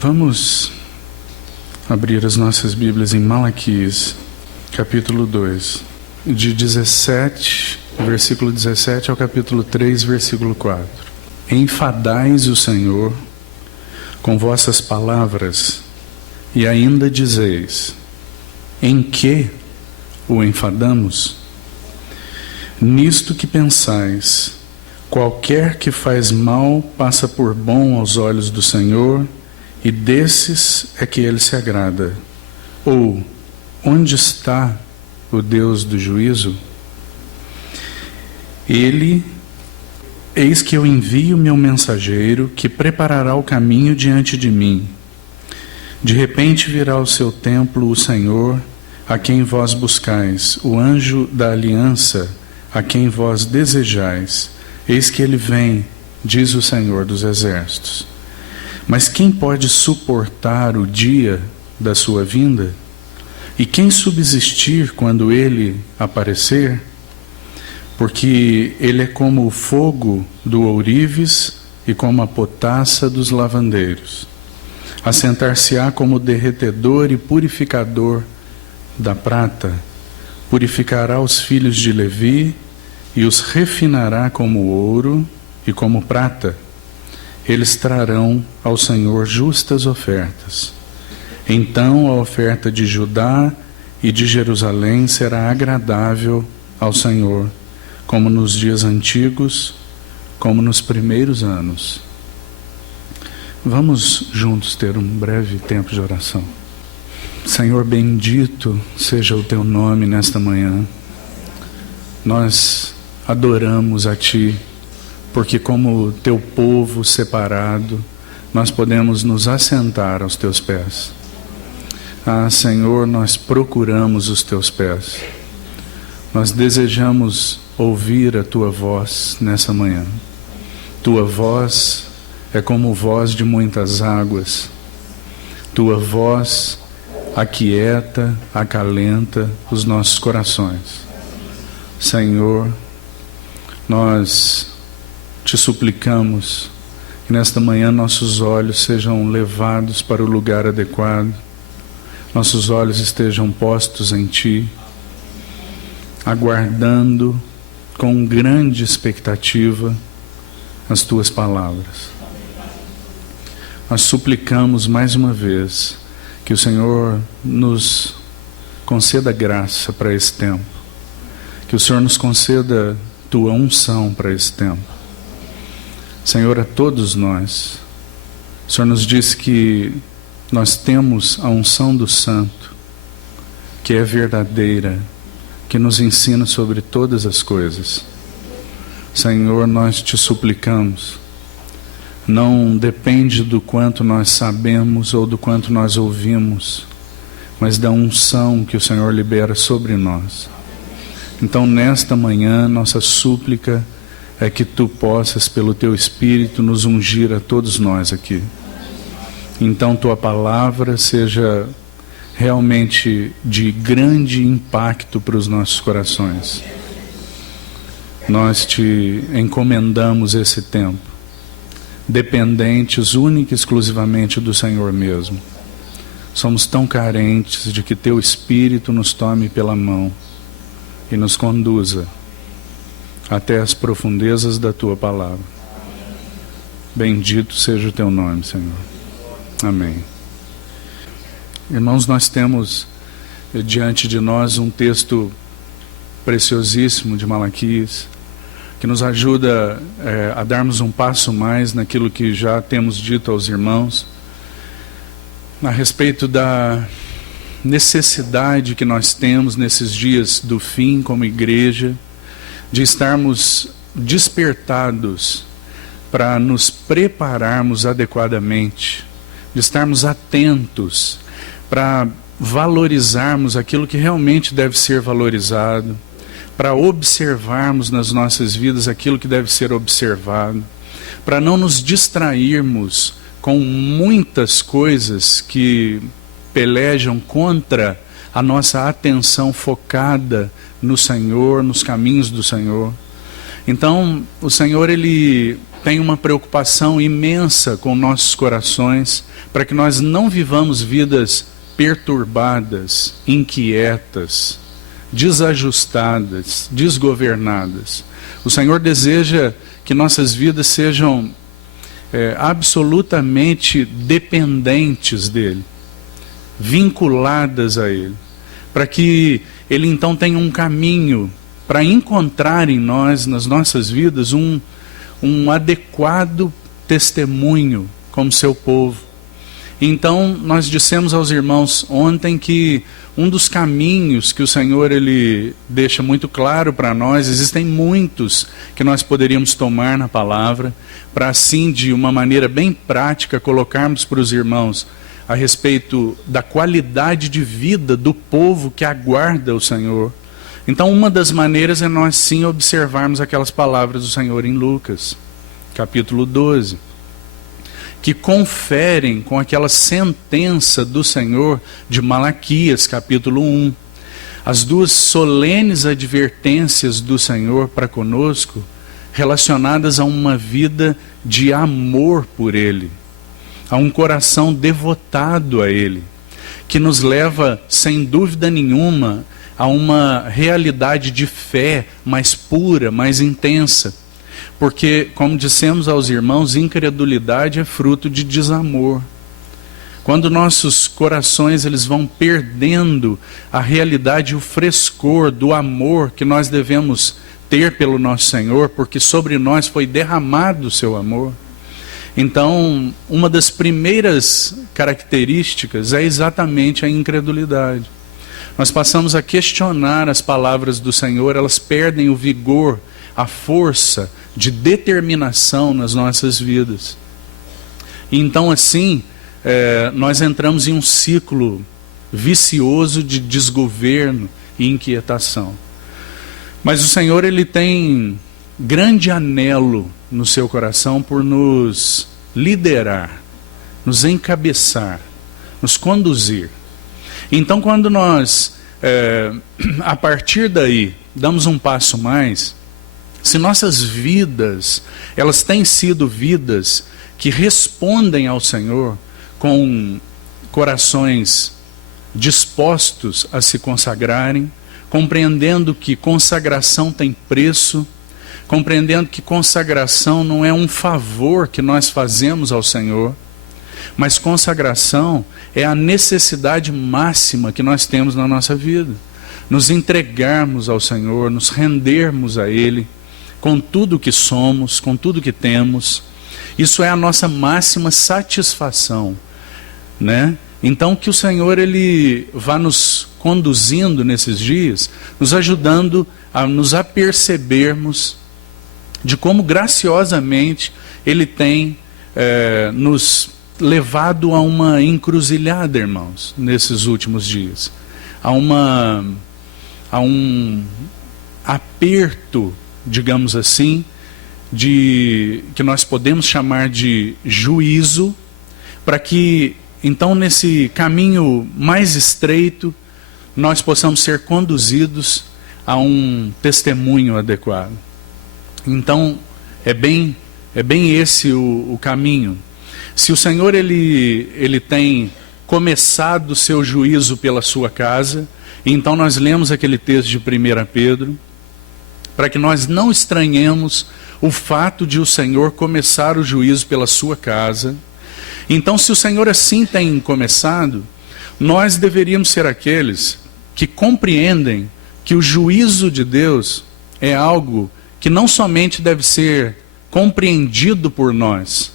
Vamos abrir as nossas Bíblias em Malaquias, capítulo 2, versículo 17 ao capítulo 3, versículo 4. Enfadais o Senhor com vossas palavras, e ainda dizeis: em que o enfadamos? Nisto que pensais: qualquer que faz mal passa por bom aos olhos do Senhor, e desses é que ele se agrada. Ou, onde está o Deus do juízo? Eis que eu envio meu mensageiro, que preparará o caminho diante de mim. De repente virá ao seu templo o Senhor, a quem vós buscais, o anjo da aliança, a quem vós desejais. Eis que ele vem, diz o Senhor dos exércitos. Mas quem pode suportar o dia da sua vinda? E quem subsistir quando ele aparecer? Porque ele é como o fogo do ourives e como a potassa dos lavandeiros. Assentar-se-á como o derretedor e purificador da prata. Purificará os filhos de Levi e os refinará como ouro e como prata. Eles trarão ao Senhor justas ofertas. Então a oferta de Judá e de Jerusalém será agradável ao Senhor, como nos dias antigos, como nos primeiros anos. Vamos juntos ter um breve tempo de oração. Senhor, bendito seja o teu nome nesta manhã. Nós adoramos a Ti, porque como teu povo separado, nós podemos nos assentar aos teus pés. Ah, Senhor, nós procuramos os teus pés. Nós desejamos ouvir a tua voz nessa manhã. Tua voz é como voz de muitas águas. Tua voz aquieta, acalenta os nossos corações. Senhor, nós te suplicamos que nesta manhã nossos olhos sejam levados para o lugar adequado, nossos olhos estejam postos em Ti, aguardando com grande expectativa as Tuas palavras. Nós suplicamos mais uma vez que o Senhor nos conceda graça para esse tempo, que o Senhor nos conceda Tua unção para esse tempo. Senhor, a todos nós, o Senhor nos disse que nós temos a unção do Santo, que é verdadeira, que nos ensina sobre todas as coisas. Senhor, nós te suplicamos, não depende do quanto nós sabemos ou do quanto nós ouvimos, mas da unção que o Senhor libera sobre nós. Então, nesta manhã, nossa súplica é que Tu possas, pelo Teu Espírito, nos ungir a todos nós aqui. Então, Tua palavra seja realmente de grande impacto para os nossos corações. Nós Te encomendamos esse tempo, dependentes única e exclusivamente do Senhor mesmo. Somos tão carentes de que Teu Espírito nos tome pela mão e nos conduza até as profundezas da Tua palavra. Bendito seja o Teu nome, Senhor. Amém. Irmãos, nós temos diante de nós um texto preciosíssimo de Malaquias, que nos ajuda a darmos um passo mais naquilo que já temos dito aos irmãos, a respeito da necessidade que nós temos nesses dias do fim como igreja, de estarmos despertados para nos prepararmos adequadamente, de estarmos atentos para valorizarmos aquilo que realmente deve ser valorizado, para observarmos nas nossas vidas aquilo que deve ser observado, para não nos distrairmos com muitas coisas que pelejam contra a nossa atenção focada no Senhor, nos caminhos do Senhor. Então, o Senhor, Ele tem uma preocupação imensa com nossos corações, para que nós não vivamos vidas perturbadas, inquietas, desajustadas, desgovernadas. O Senhor deseja que nossas vidas sejam absolutamente dependentes dEle, vinculadas a Ele, para que Ele então tenha um caminho para encontrar em nós, nas nossas vidas, um adequado testemunho como seu povo. Então nós dissemos aos irmãos ontem que um dos caminhos que o Senhor Ele deixa muito claro para nós, existem muitos que nós poderíamos tomar na palavra, para assim de uma maneira bem prática colocarmos para os irmãos a respeito da qualidade de vida do povo que aguarda o Senhor. Então uma das maneiras é nós sim observarmos aquelas palavras do Senhor em Lucas, capítulo 12, que conferem com aquela sentença do Senhor de Malaquias, capítulo 1. As duas solenes advertências do Senhor para conosco, relacionadas a uma vida de amor por Ele, a um coração devotado a Ele, que nos leva, sem dúvida nenhuma, a uma realidade de fé mais pura, mais intensa. Porque, como dissemos aos irmãos, incredulidade é fruto de desamor. Quando nossos corações eles vão perdendo a realidade e o frescor do amor que nós devemos ter pelo nosso Senhor, porque sobre nós foi derramado o seu amor. Então, uma das primeiras características é exatamente a incredulidade. Nós passamos a questionar as palavras do Senhor, elas perdem o vigor, a força de determinação nas nossas vidas. E então assim, nós entramos em um ciclo vicioso de desgoverno e inquietação. Mas o Senhor Ele tem grande anelo no seu coração por nos liderar, nos encabeçar, nos conduzir. Então quando nós, a partir daí, damos um passo mais, se nossas vidas, elas têm sido vidas que respondem ao Senhor com corações dispostos a se consagrarem, compreendendo que consagração tem preço, compreendendo que consagração não é um favor que nós fazemos ao Senhor, mas consagração é a necessidade máxima que nós temos na nossa vida. Nos entregarmos ao Senhor, nos rendermos a Ele, com tudo que somos, com tudo que temos. Isso é a nossa máxima satisfação, né? Então que o Senhor Ele vá nos conduzindo nesses dias, nos ajudando a nos apercebermos de como graciosamente Ele tem nos levado a uma encruzilhada, irmãos, nesses últimos dias. A um aperto, digamos assim, que nós podemos chamar de juízo, para que então nesse caminho mais estreito nós possamos ser conduzidos a um testemunho adequado. Então é bem esse o caminho. Se o Senhor ele tem começado o seu juízo pela sua casa, então nós lemos aquele texto de 1 Pedro, para que nós não estranhemos o fato de o Senhor começar o juízo pela sua casa. Então, se o Senhor assim tem começado, nós deveríamos ser aqueles que compreendem que o juízo de Deus é algo que não somente deve ser compreendido por nós,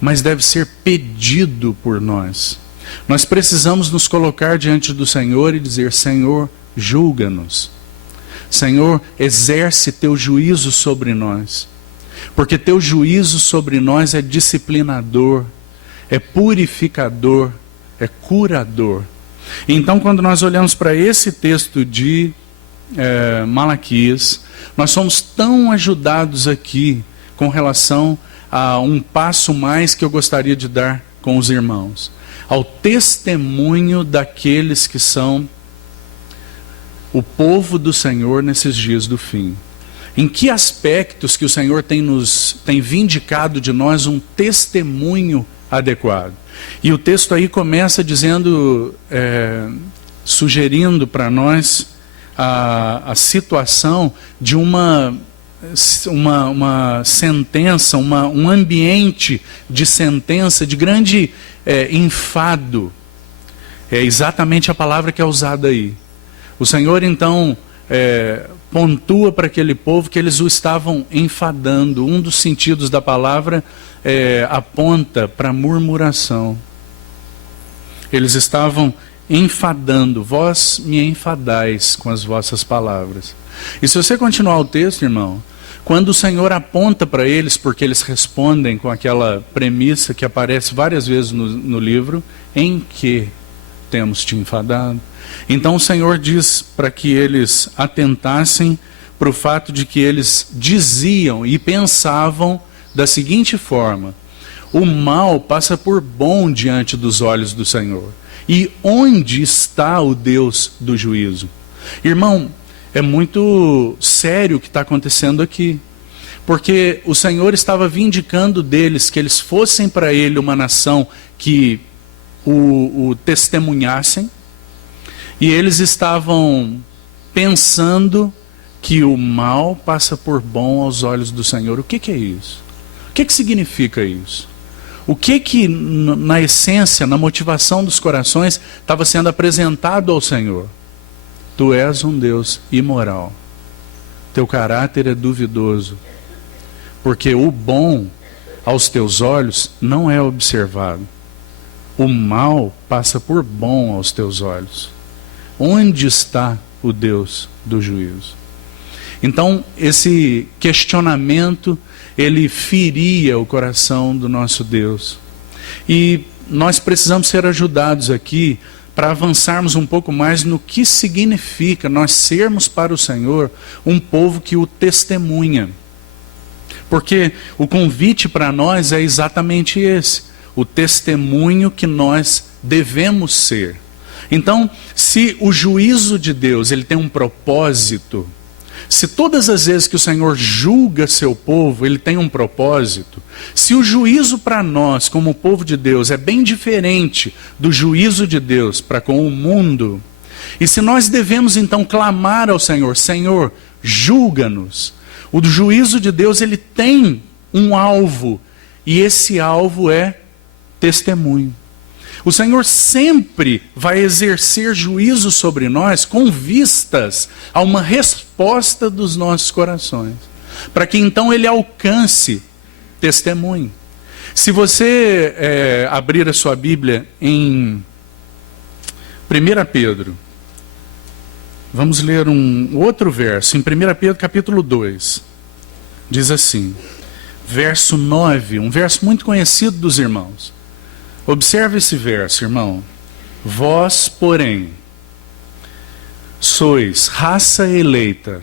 mas deve ser pedido por nós. Nós precisamos nos colocar diante do Senhor e dizer: Senhor, julga-nos. Senhor, exerce teu juízo sobre nós, porque teu juízo sobre nós é disciplinador, é purificador, é curador. Então, quando nós olhamos para esse texto de Malaquias, nós somos tão ajudados aqui com relação a um passo mais que eu gostaria de dar com os irmãos, ao testemunho daqueles que são o povo do Senhor nesses dias do fim. Em que aspectos que o Senhor tem vindicado de nós um testemunho adequado? E o texto aí começa dizendo, sugerindo para nós a situação de uma sentença, um ambiente de sentença, de grande enfado. É exatamente a palavra que é usada aí. O Senhor então pontua para aquele povo que eles o estavam enfadando. Um dos sentidos da palavra aponta para a murmuração. Eles estavam enfadando. Vós me enfadais com as vossas palavras. E se você continuar o texto, irmão, quando o Senhor aponta para eles, porque eles respondem com aquela premissa que aparece várias vezes no livro, em que temos te enfadado? Então o Senhor diz para que eles atentassem para o fato de que eles diziam e pensavam da seguinte forma: o mal passa por bom diante dos olhos do Senhor. E onde está o Deus do juízo? Irmão, é muito sério o que está acontecendo aqui. Porque o Senhor estava vindicando deles que eles fossem para Ele uma nação que o testemunhassem. E eles estavam pensando que o mal passa por bom aos olhos do Senhor. O que é isso? O que significa isso? O que na essência, na motivação dos corações, estava sendo apresentado ao Senhor? Tu és um Deus imoral. Teu caráter é duvidoso. Porque o bom aos teus olhos não é observado. O mal passa por bom aos teus olhos. Onde está o Deus do juízo? Então, esse questionamento, ele feria o coração do nosso Deus. E nós precisamos ser ajudados aqui para avançarmos um pouco mais no que significa nós sermos para o Senhor um povo que o testemunha. Porque o convite para nós é exatamente esse, o testemunho que nós devemos ser. Então, se o juízo de Deus ele tem um propósito, se todas as vezes que o Senhor julga seu povo, ele tem um propósito, se o juízo para nós, como povo de Deus, é bem diferente do juízo de Deus para com o mundo, e se nós devemos então clamar ao Senhor, Senhor, julga-nos, o juízo de Deus ele tem um alvo, e esse alvo é testemunho. O Senhor sempre vai exercer juízo sobre nós com vistas a uma resposta dos nossos corações, para que então Ele alcance testemunho. Se você abrir a sua Bíblia em 1 Pedro, vamos ler um outro verso, em 1 Pedro capítulo 2, diz assim, verso 9, um verso muito conhecido dos irmãos. Observe esse verso, irmão. Vós, porém, sois raça eleita,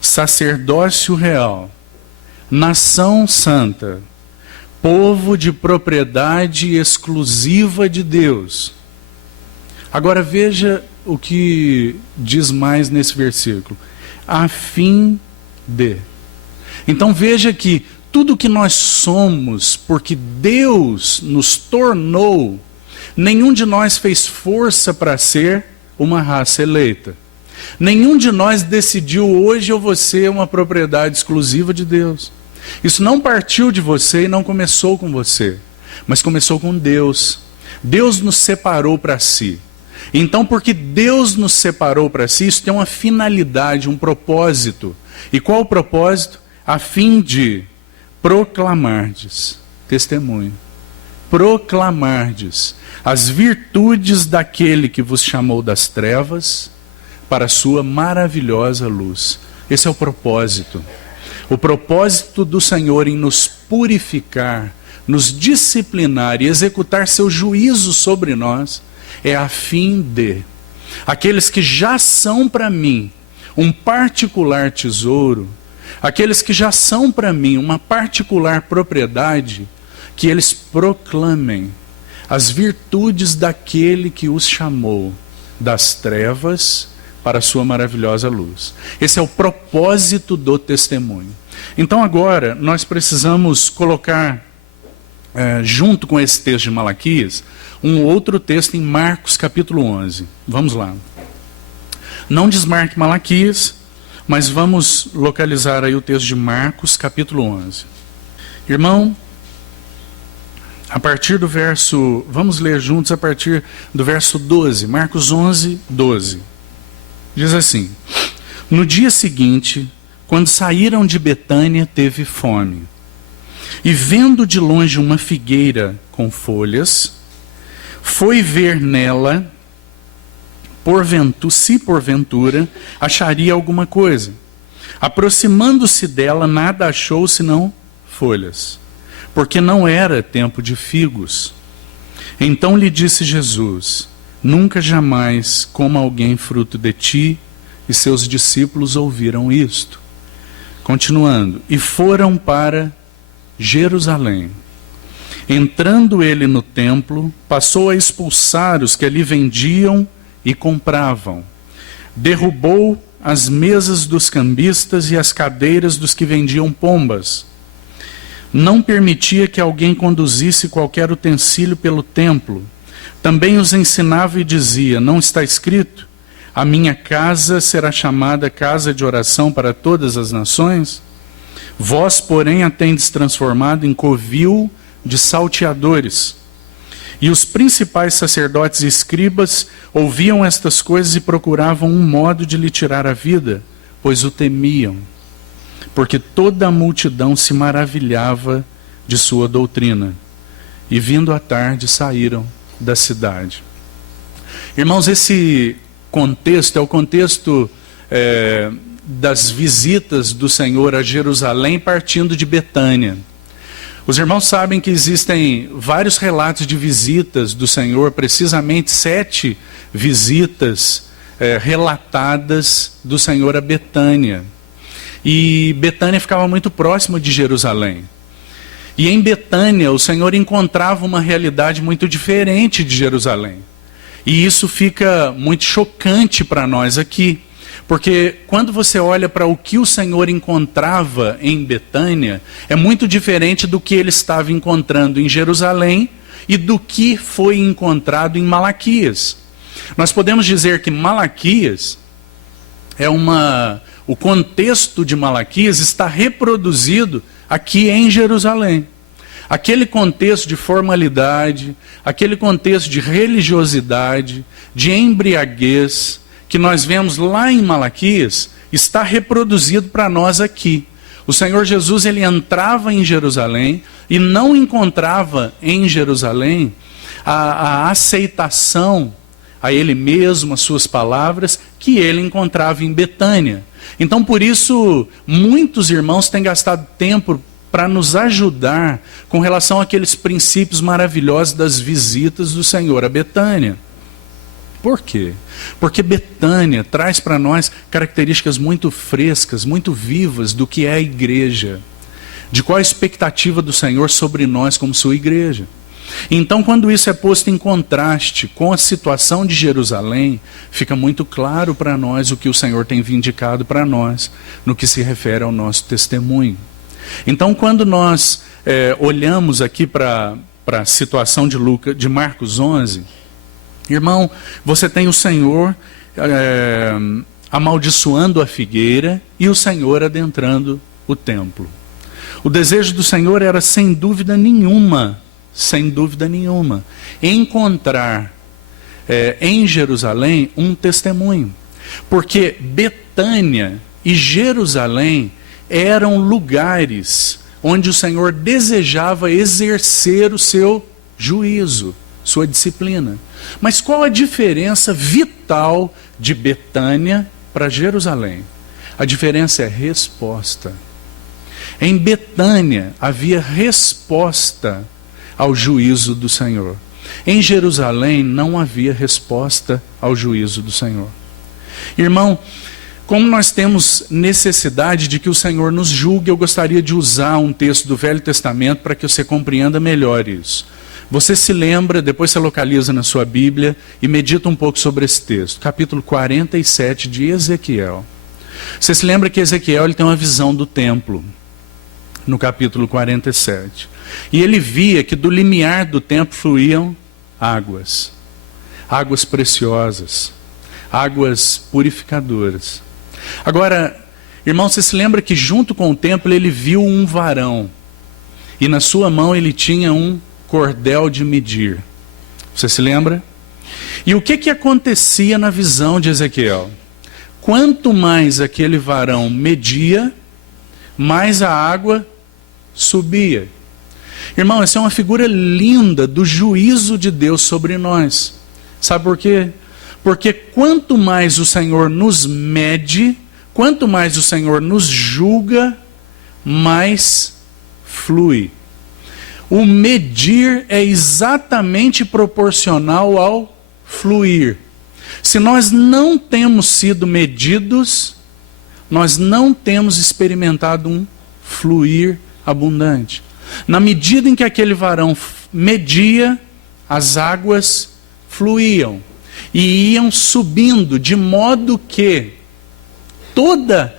sacerdócio real, nação santa, povo de propriedade exclusiva de Deus. Agora veja o que diz mais nesse versículo. A fim de. Então veja que tudo que nós somos, porque Deus nos tornou, nenhum de nós fez força para ser uma raça eleita. Nenhum de nós decidiu, hoje eu vou ser uma propriedade exclusiva de Deus. Isso não partiu de você e não começou com você, mas começou com Deus. Deus nos separou para si. Então, porque Deus nos separou para si, isso tem uma finalidade, um propósito. E qual o propósito? A fim de proclamardes, testemunho, proclamardes as virtudes daquele que vos chamou das trevas para a sua maravilhosa luz. Esse é o propósito. O propósito do Senhor em nos purificar, nos disciplinar e executar seu juízo sobre nós é a fim de aqueles que já são para mim um particular tesouro, aqueles que já são para mim uma particular propriedade, que eles proclamem as virtudes daquele que os chamou das trevas para a sua maravilhosa luz. Esse é o propósito do testemunho. Então agora nós precisamos colocar, junto com esse texto de Malaquias, um outro texto em Marcos capítulo 11. Vamos lá. Não desmarque Malaquias, mas vamos localizar aí o texto de Marcos capítulo 11. Irmão, a partir do verso, vamos ler juntos a partir do verso 12, Marcos 11, 12. Diz assim: no dia seguinte, quando saíram de Betânia, teve fome. E vendo de longe uma figueira com folhas, foi ver nela, se porventura acharia alguma coisa. Aproximando-se dela, nada achou senão folhas, porque não era tempo de figos. Então lhe disse Jesus: nunca jamais coma alguém fruto de ti. E seus discípulos ouviram isto. Continuando, e foram para Jerusalém. Entrando ele no templo, passou a expulsar os que ali vendiam e compravam. Derrubou as mesas dos cambistas e as cadeiras dos que vendiam pombas. Não permitia que alguém conduzisse qualquer utensílio pelo templo. Também os ensinava e dizia: não está escrito, a minha casa será chamada casa de oração para todas as nações? Vós, porém, a tendes transformado em covil de salteadores. E os principais sacerdotes e escribas ouviam estas coisas e procuravam um modo de lhe tirar a vida, pois o temiam, porque toda a multidão se maravilhava de sua doutrina. E vindo à tarde, saíram da cidade. Irmãos, esse contexto é o contexto das visitas do Senhor a Jerusalém partindo de Betânia. Os irmãos sabem que existem vários relatos de visitas do Senhor, precisamente 7 visitas relatadas do Senhor a Betânia. E Betânia ficava muito próximo de Jerusalém. E em Betânia o Senhor encontrava uma realidade muito diferente de Jerusalém. E isso fica muito chocante para nós aqui. Porque quando você olha para o que o Senhor encontrava em Betânia, é muito diferente do que ele estava encontrando em Jerusalém e do que foi encontrado em Malaquias. Nós podemos dizer que Malaquias o contexto de Malaquias está reproduzido aqui em Jerusalém. Aquele contexto de formalidade, aquele contexto de religiosidade, de embriaguez, que nós vemos lá em Malaquias, está reproduzido para nós aqui. O Senhor Jesus, ele entrava em Jerusalém e não encontrava em Jerusalém a aceitação a ele mesmo, as suas palavras, que ele encontrava em Betânia. Então, por isso, muitos irmãos têm gastado tempo para nos ajudar com relação àqueles princípios maravilhosos das visitas do Senhor a Betânia. Por quê? Porque Betânia traz para nós características muito frescas, muito vivas do que é a igreja, de qual a expectativa do Senhor sobre nós como sua igreja. Então, quando isso é posto em contraste com a situação de Jerusalém, fica muito claro para nós o que o Senhor tem vindicado para nós, no que se refere ao nosso testemunho. Então, quando nós olhamos aqui para a situação de Marcos 11, irmão, você tem o Senhor amaldiçoando a figueira e o Senhor adentrando o templo. O desejo do Senhor era, sem dúvida nenhuma, encontrar em Jerusalém um testemunho. Porque Betânia e Jerusalém eram lugares onde o Senhor desejava exercer o seu juízo, sua disciplina. Mas qual a diferença vital de Betânia para Jerusalém? A diferença é resposta. Em Betânia havia resposta ao juízo do Senhor. Em Jerusalém não havia resposta ao juízo do Senhor. Irmão, como nós temos necessidade de que o Senhor nos julgue, eu gostaria de usar um texto do Velho Testamento para que você compreenda melhor isso. Você se lembra, depois você localiza na sua Bíblia e medita um pouco sobre esse texto. Capítulo 47 de Ezequiel. Você se lembra que Ezequiel ele tem uma visão do templo, no capítulo 47. E ele via que do limiar do templo fluíam águas. Águas preciosas. Águas purificadoras. Agora, irmão, você se lembra que junto com o templo ele viu um varão. E na sua mão ele tinha um cordel de medir. Você se lembra? E o que acontecia na visão de Ezequiel? Quanto mais aquele varão media, mais a água subia. Irmão, essa é uma figura linda do juízo de Deus sobre nós. Sabe por quê? Porque quanto mais o Senhor nos mede, quanto mais o Senhor nos julga, mais flui. O medir é exatamente proporcional ao fluir. Se nós não temos sido medidos, nós não temos experimentado um fluir abundante. Na medida em que aquele varão media, as águas fluíam e iam subindo, de modo que toda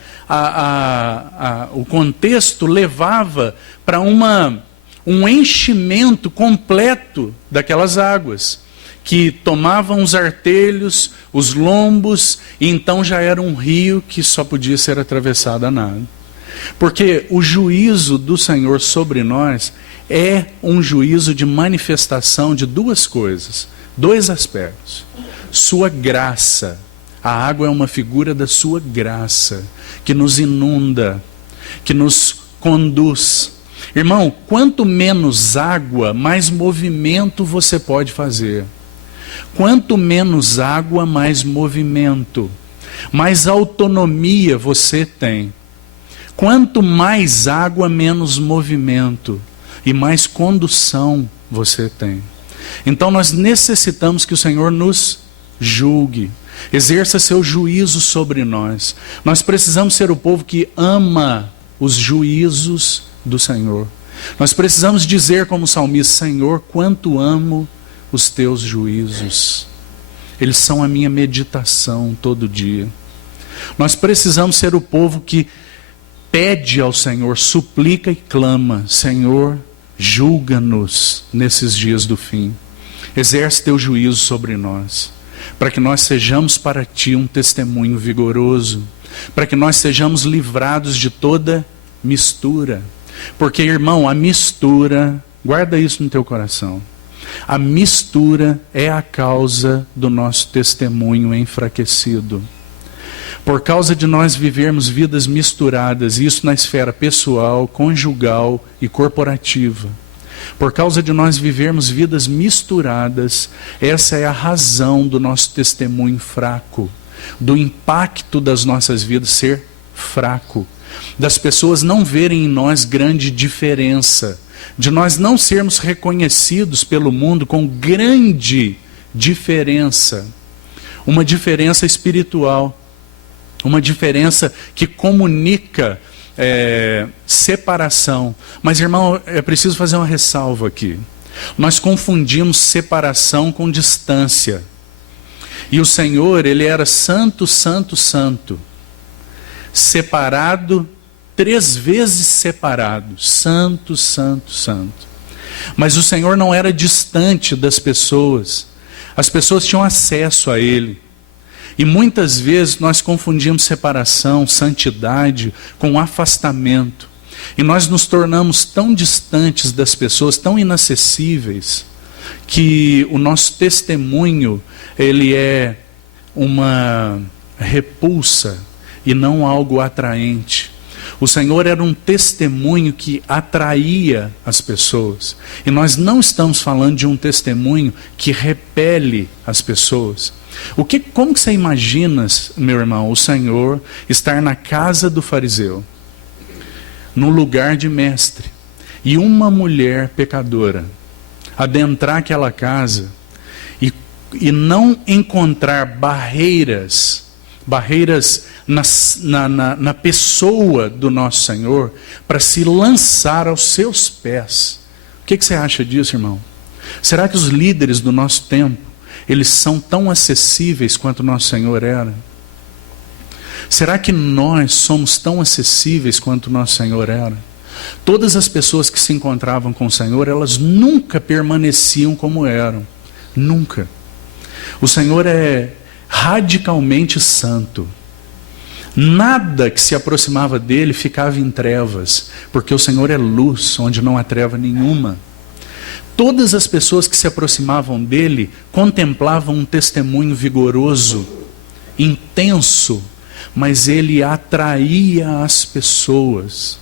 o contexto levava para um enchimento completo daquelas águas, que tomavam os artelhos, os lombos, e então já era um rio que só podia ser atravessado a nado. Porque o juízo do Senhor sobre nós é um juízo de manifestação de duas coisas, dois aspectos. Sua graça. A água é uma figura da sua graça, que nos inunda, que nos conduz. Irmão, quanto menos água, mais movimento você pode fazer. Quanto menos água, mais movimento, mais autonomia você tem. Quanto mais água, menos movimento e mais condução você tem. Então nós necessitamos que o Senhor nos julgue, exerça seu juízo sobre nós. Nós precisamos ser o povo que ama os juízos do Senhor. Nós precisamos dizer como salmista: Senhor, quanto amo os teus juízos. Eles são a minha meditação todo dia. Nós precisamos ser o povo que pede ao Senhor, suplica e clama: Senhor, julga-nos nesses dias do fim. Exerce teu juízo sobre nós, para que nós sejamos para ti um testemunho vigoroso, para que nós sejamos livrados de toda mistura. Porque, irmão, a mistura, guarda isso no teu coração, a mistura é a causa do nosso testemunho enfraquecido. Por causa de nós vivermos vidas misturadas, isso na esfera pessoal, conjugal e corporativa. Por causa de nós vivermos vidas misturadas, essa é a razão do nosso testemunho fraco, do impacto das nossas vidas ser fraco, das pessoas não verem em nós grande diferença, de nós não sermos reconhecidos pelo mundo com grande diferença, uma diferença espiritual, uma diferença que comunica separação. Mas, irmão, é preciso fazer uma ressalva aqui. Nós confundimos separação com distância. E o Senhor, Ele era santo, santo, santo. Separado, 3 vezes separado. Santo, santo, santo. Mas o Senhor não era distante das pessoas. As pessoas tinham acesso a Ele. E muitas vezes nós confundimos separação, santidade, com afastamento. E nós nos tornamos tão distantes das pessoas, tão inacessíveis, que o nosso testemunho, ele é uma repulsa e não algo atraente. O Senhor era um testemunho que atraía as pessoas. E nós não estamos falando de um testemunho que repele as pessoas. Como que você imagina, meu irmão, o Senhor estar na casa do fariseu, no lugar de mestre, e uma mulher pecadora adentrar aquela casa e não encontrar barreiras na pessoa do nosso Senhor para se lançar aos seus pés? O que você acha disso, irmão? Será que os líderes do nosso tempo, eles são tão acessíveis quanto nosso Senhor era? Será que nós somos tão acessíveis quanto nosso Senhor era? Todas as pessoas que se encontravam com o Senhor, elas nunca permaneciam como eram. Nunca. O Senhor é radicalmente santo. Nada que se aproximava dele ficava em trevas, porque o Senhor é luz, onde não há treva nenhuma. Todas as pessoas que se aproximavam dele contemplavam um testemunho vigoroso, intenso, mas ele atraía as pessoas.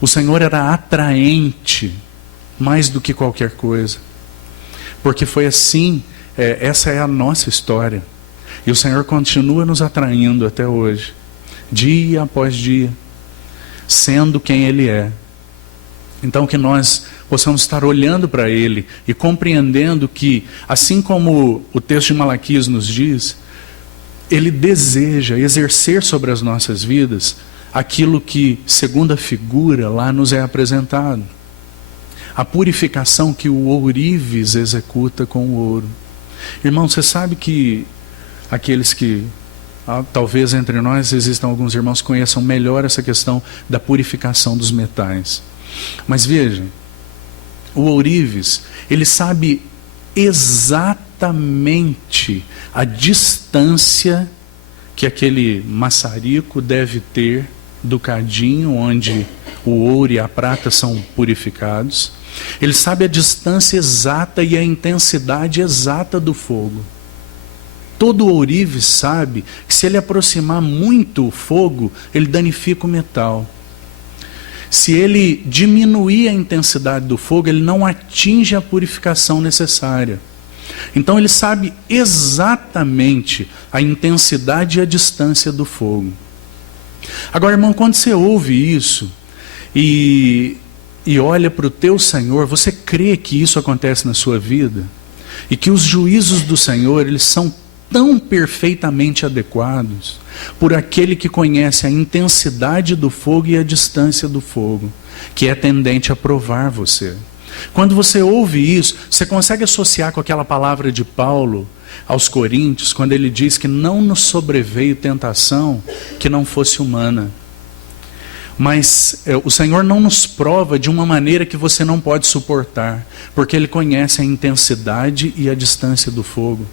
O Senhor era atraente mais do que qualquer coisa, porque foi assim, essa é a nossa história, e o Senhor continua nos atraindo até hoje, dia após dia, sendo quem Ele é. Então que nós possamos estar olhando para Ele e compreendendo que, assim como o texto de Malaquias nos diz, Ele deseja exercer sobre as nossas vidas aquilo que, segundo a figura, lá nos é apresentado. A purificação que o ourives executa com o ouro. Irmão, você sabe que aqueles que, talvez entre nós existam alguns irmãos que conheçam melhor essa questão da purificação dos metais. Mas veja, o ourives, ele sabe exatamente a distância que aquele maçarico deve ter do cadinho onde o ouro e a prata são purificados. Ele sabe a distância exata e a intensidade exata do fogo. Todo ourives sabe que se ele aproximar muito o fogo, ele danifica o metal. Se ele diminuir a intensidade do fogo, ele não atinge a purificação necessária. Então ele sabe exatamente a intensidade e a distância do fogo. Agora, irmão, quando você ouve isso e olha para o teu Senhor, você crê que isso acontece na sua vida? E que os juízos do Senhor, eles são tão perfeitamente adequados por aquele que conhece a intensidade do fogo e a distância do fogo, que é tendente a provar você. Quando você ouve isso, você consegue associar com aquela palavra de Paulo aos Coríntios, quando ele diz que não nos sobreveio tentação que não fosse humana. Mas o Senhor não nos prova de uma maneira que você não pode suportar, porque Ele conhece a intensidade e a distância do fogo.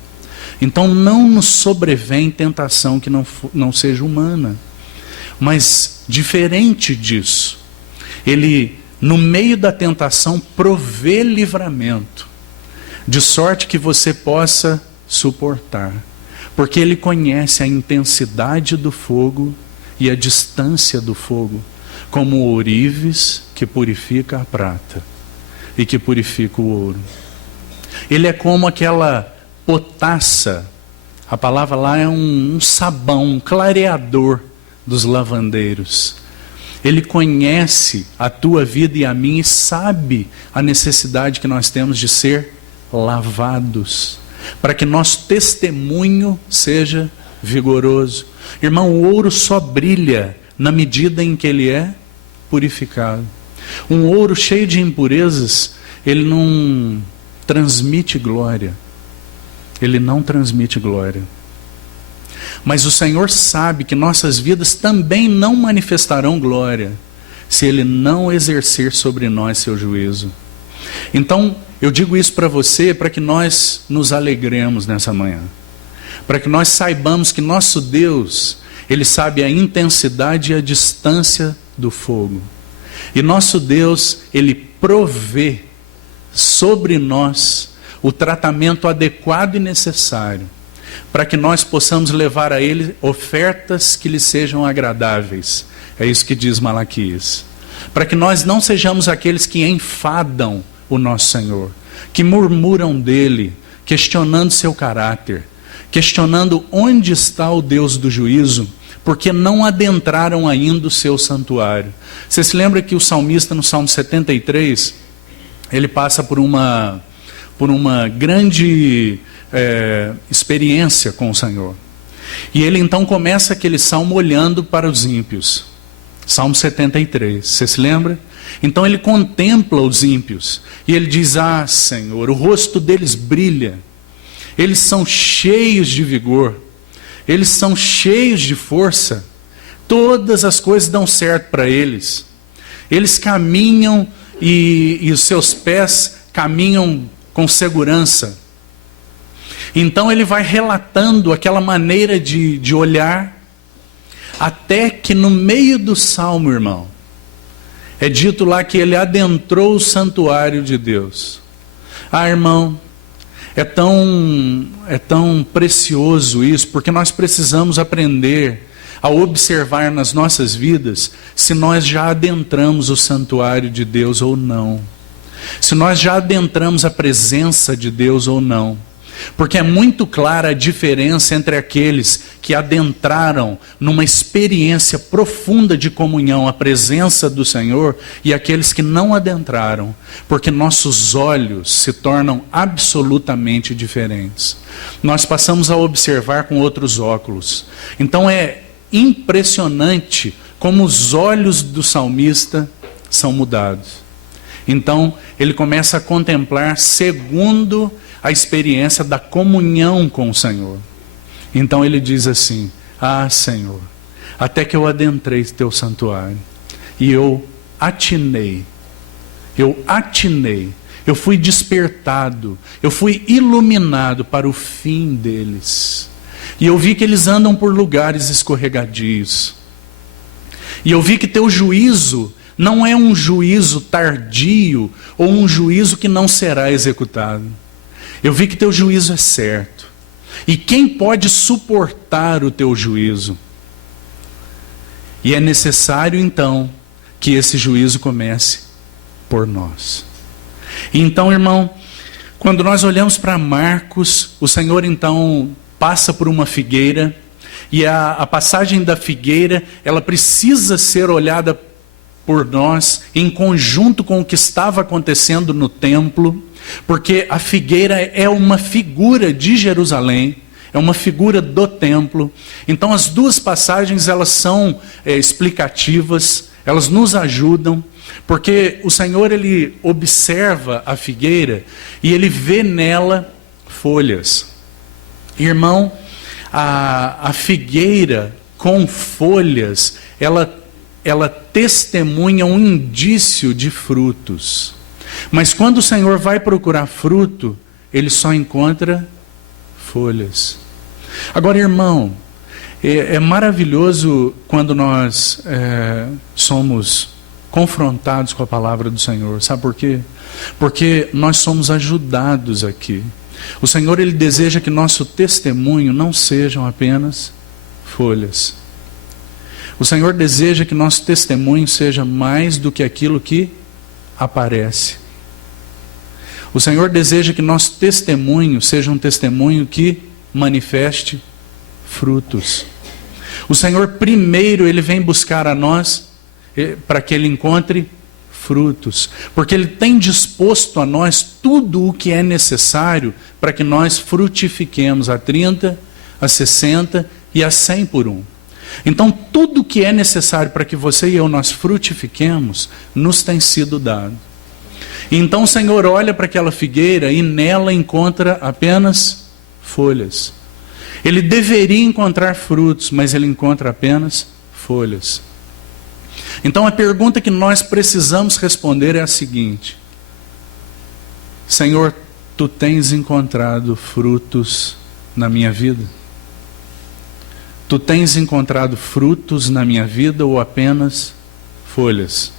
Então não nos sobrevém tentação que não seja humana. Mas diferente disso, Ele, no meio da tentação, provê livramento, de sorte que você possa suportar, porque Ele conhece a intensidade do fogo e a distância do fogo, como o ourives que purifica a prata e que purifica o ouro. Ele é como aquela potassa, a palavra lá é um sabão, um clareador dos lavandeiros. Ele conhece a tua vida e a minha e sabe a necessidade que nós temos de ser lavados, para que nosso testemunho seja vigoroso. Irmão, o ouro só brilha na medida em que ele é purificado. Um ouro cheio de impurezas, ele não transmite glória. Ele não transmite glória. Mas o Senhor sabe que nossas vidas também não manifestarão glória se Ele não exercer sobre nós seu juízo. Então, eu digo isso para você, para que nós nos alegremos nessa manhã. Para que nós saibamos que nosso Deus, Ele sabe a intensidade e a distância do fogo. E nosso Deus, Ele provê sobre nós o tratamento adequado e necessário, para que nós possamos levar a Ele ofertas que lhe sejam agradáveis. É isso que diz Malaquias. Para que nós não sejamos aqueles que enfadam o nosso Senhor, que murmuram dele, questionando seu caráter, questionando onde está o Deus do juízo, porque não adentraram ainda o seu santuário. Você se lembra que o salmista no Salmo 73, ele passa por uma grande experiência com o Senhor. E ele então começa aquele salmo olhando para os ímpios. Salmo 73, você se lembra? Então ele contempla os ímpios e ele diz: ah, Senhor, o rosto deles brilha, eles são cheios de vigor, eles são cheios de força, todas as coisas dão certo para eles, eles caminham e os seus pés caminham com segurança. Então ele vai relatando aquela maneira de olhar, até que no meio do salmo, irmão, é dito lá que ele adentrou o santuário de Deus. Ah, irmão, é tão precioso isso, porque nós precisamos aprender a observar nas nossas vidas se nós já adentramos o santuário de Deus ou não. Se nós já adentramos a presença de Deus ou não. Porque é muito clara a diferença entre aqueles que adentraram numa experiência profunda de comunhão, a presença do Senhor, e aqueles que não adentraram, porque nossos olhos se tornam absolutamente diferentes. Nós passamos a observar com outros óculos. Então é impressionante como os olhos do salmista são mudados. Então ele começa a contemplar segundo a experiência da comunhão com o Senhor. Então ele diz assim: ah, Senhor, até que eu adentrei teu santuário e eu atinei, eu fui despertado, eu fui iluminado para o fim deles. E eu vi que eles andam por lugares escorregadios. E eu vi que teu juízo não é um juízo tardio ou um juízo que não será executado. Eu vi que teu juízo é certo. E quem pode suportar o teu juízo? E é necessário então que esse juízo comece por nós. Então, irmão, quando nós olhamos para Marcos, o Senhor então passa por uma figueira, e a passagem da figueira, ela precisa ser olhada por nós em conjunto com o que estava acontecendo no templo, porque a figueira é uma figura de Jerusalém, é uma figura do templo. Então as duas passagens, elas são explicativas, elas nos ajudam, porque o Senhor, ele observa a figueira e ele vê nela folhas. Irmão, a figueira com folhas, ela testemunha um indício de frutos. Mas quando o Senhor vai procurar fruto, ele só encontra folhas. Agora, irmão, é maravilhoso quando nós somos confrontados com a palavra do Senhor. Sabe por quê? Porque nós somos ajudados aqui. O Senhor, ele deseja que nosso testemunho não sejam apenas folhas. O Senhor deseja que nosso testemunho seja mais do que aquilo que aparece. O Senhor deseja que nosso testemunho seja um testemunho que manifeste frutos. O Senhor primeiro, ele vem buscar a nós para que ele encontre frutos, porque ele tem disposto a nós tudo o que é necessário para que nós frutifiquemos a 30, a 60 e a 100 por um. Então tudo o que é necessário para que você e eu nós frutifiquemos, nos tem sido dado. Então o Senhor olha para aquela figueira e nela encontra apenas folhas. Ele deveria encontrar frutos, mas ele encontra apenas folhas. Então a pergunta que nós precisamos responder é a seguinte: Senhor, tu tens encontrado frutos na minha vida? Tu tens encontrado frutos na minha vida ou apenas folhas?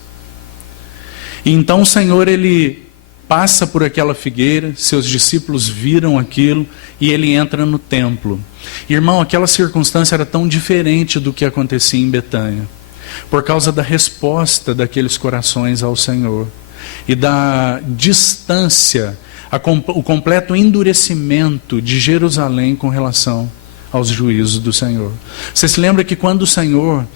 E então o Senhor, ele passa por aquela figueira, seus discípulos viram aquilo e ele entra no templo. Irmão, aquela circunstância era tão diferente do que acontecia em Betânia, por causa da resposta daqueles corações ao Senhor e da distância, o completo endurecimento de Jerusalém com relação aos juízos do Senhor. Você se lembra que quando o Senhor,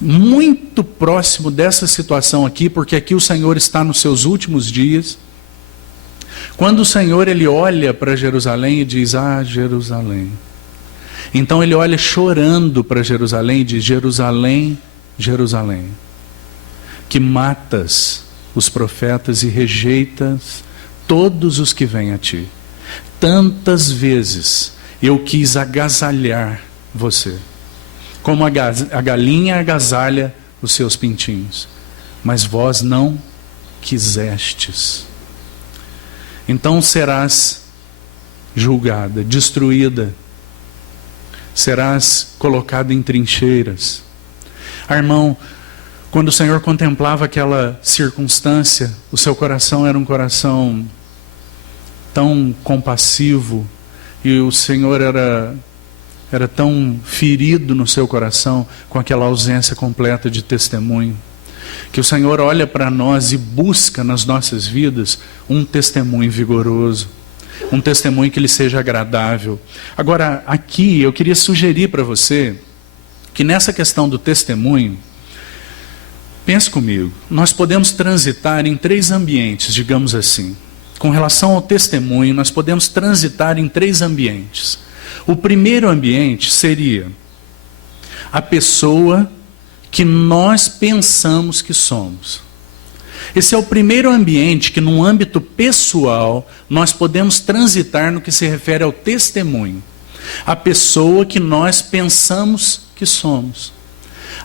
muito próximo dessa situação aqui, porque aqui o Senhor está nos seus últimos dias, quando o Senhor, ele olha para Jerusalém e diz: ah, Jerusalém. Então ele olha chorando para Jerusalém e diz: Jerusalém, Jerusalém, que matas os profetas e rejeitas todos os que vêm a ti. Tantas vezes eu quis agasalhar você, como a galinha agasalha os seus pintinhos, mas vós não quisestes. Então serás julgada, destruída, serás colocada em trincheiras. Irmão, quando o Senhor contemplava aquela circunstância, o seu coração era um coração tão compassivo, e o Senhor era tão ferido no seu coração com aquela ausência completa de testemunho, que o Senhor olha para nós e busca nas nossas vidas um testemunho vigoroso, um testemunho que lhe seja agradável. Agora, aqui eu queria sugerir para você que nessa questão do testemunho, pense comigo, nós podemos transitar em 3 ambientes, digamos assim. Com relação ao testemunho, nós podemos transitar em 3 ambientes. O primeiro ambiente seria a pessoa que nós pensamos que somos. Esse é o primeiro ambiente que, num âmbito pessoal, nós podemos transitar no que se refere ao testemunho. A pessoa que nós pensamos que somos.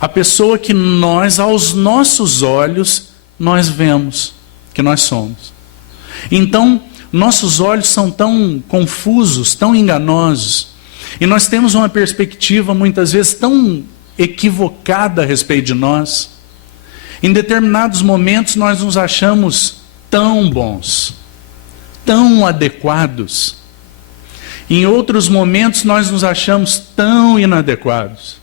A pessoa que nós, aos nossos olhos, nós vemos que nós somos. Então, nossos olhos são tão confusos, tão enganosos, e nós temos uma perspectiva muitas vezes tão equivocada a respeito de nós. Em determinados momentos nós nos achamos tão bons, tão adequados. Em outros momentos nós nos achamos tão inadequados.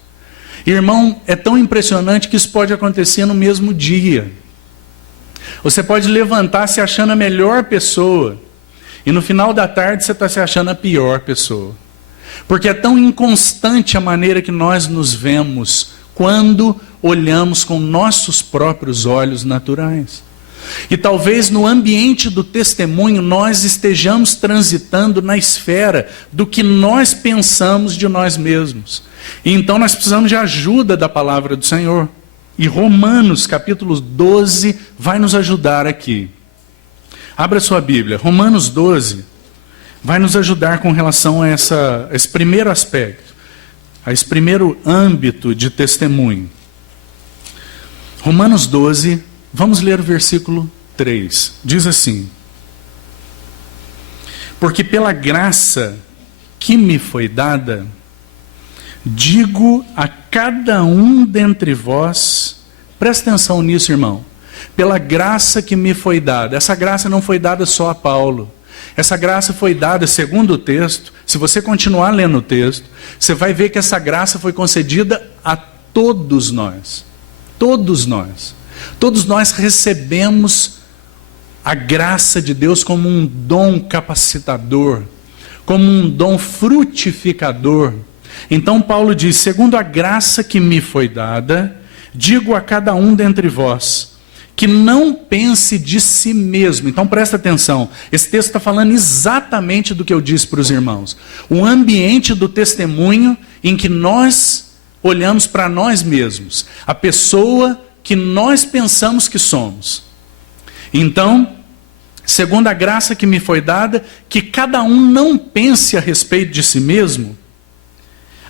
Irmão, é tão impressionante que isso pode acontecer no mesmo dia. Você pode levantar se achando a melhor pessoa, e no final da tarde você está se achando a pior pessoa. Porque é tão inconstante a maneira que nós nos vemos quando olhamos com nossos próprios olhos naturais. E talvez no ambiente do testemunho nós estejamos transitando na esfera do que nós pensamos de nós mesmos. E então nós precisamos de ajuda da palavra do Senhor. E Romanos capítulo 12 vai nos ajudar aqui. Abra sua Bíblia. Romanos 12 vai nos ajudar com relação a esse primeiro aspecto, a esse primeiro âmbito de testemunho. Romanos 12, vamos ler o versículo 3. Diz assim: porque pela graça que me foi dada, digo a cada um dentre vós, presta atenção nisso, irmão, pela graça que me foi dada. Essa graça não foi dada só a Paulo. Essa graça foi dada, segundo o texto, se você continuar lendo o texto, você vai ver que essa graça foi concedida a todos nós. Todos nós. Todos nós recebemos a graça de Deus como um dom capacitador, como um dom frutificador. Então Paulo diz, segundo a graça que me foi dada, digo a cada um dentre vós, que não pense de si mesmo. Então presta atenção, esse texto está falando exatamente do que eu disse para os irmãos. O ambiente do testemunho em que nós olhamos para nós mesmos, a pessoa que nós pensamos que somos. Então, segundo a graça que me foi dada, que cada um não pense a respeito de si mesmo,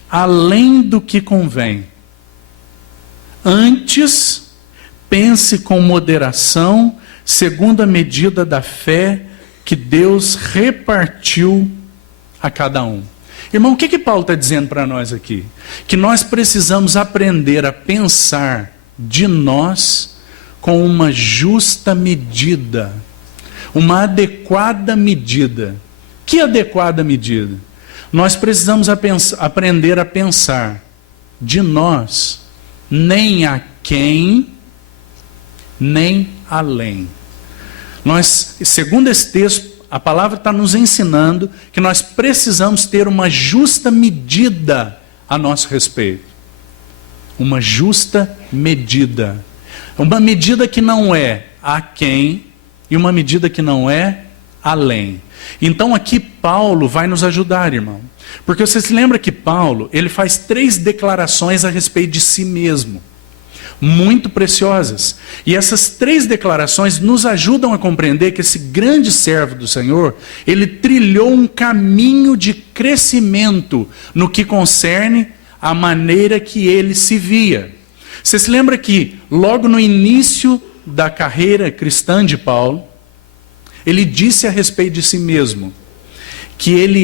além do que convém. Antes, pense com moderação, segundo a medida da fé que Deus repartiu a cada um. Irmão, o que Paulo está dizendo para nós aqui? Que nós precisamos aprender a pensar de nós com uma justa medida, uma adequada medida. Que adequada medida? Nós precisamos aprender a pensar de nós, nem a quem, nem além. Nós, segundo esse texto, a palavra está nos ensinando que nós precisamos ter uma justa medida a nosso respeito. Uma justa medida. Uma medida que não é a quem e uma medida que não é além. Então aqui Paulo vai nos ajudar, irmão. Porque você se lembra que Paulo, ele faz 3 declarações a respeito de si mesmo. muito preciosas. E essas 3 declarações nos ajudam a compreender que esse grande servo do Senhor, ele trilhou um caminho de crescimento no que concerne a maneira que ele se via. Você se lembra que logo no início da carreira cristã de Paulo, ele disse a respeito de si mesmo que ele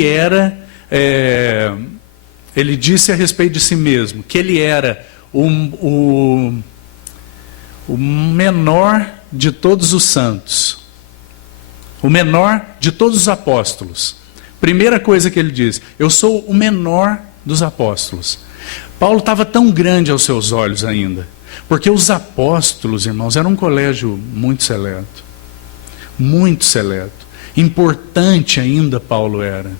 disse a respeito de si mesmo que ele era o menor de todos os santos, o menor de todos os apóstolos. Primeira coisa que ele diz: eu sou o menor dos apóstolos. Paulo estava tão grande aos seus olhos ainda, porque os apóstolos, irmãos, eram um colégio muito seleto, importante ainda Paulo era.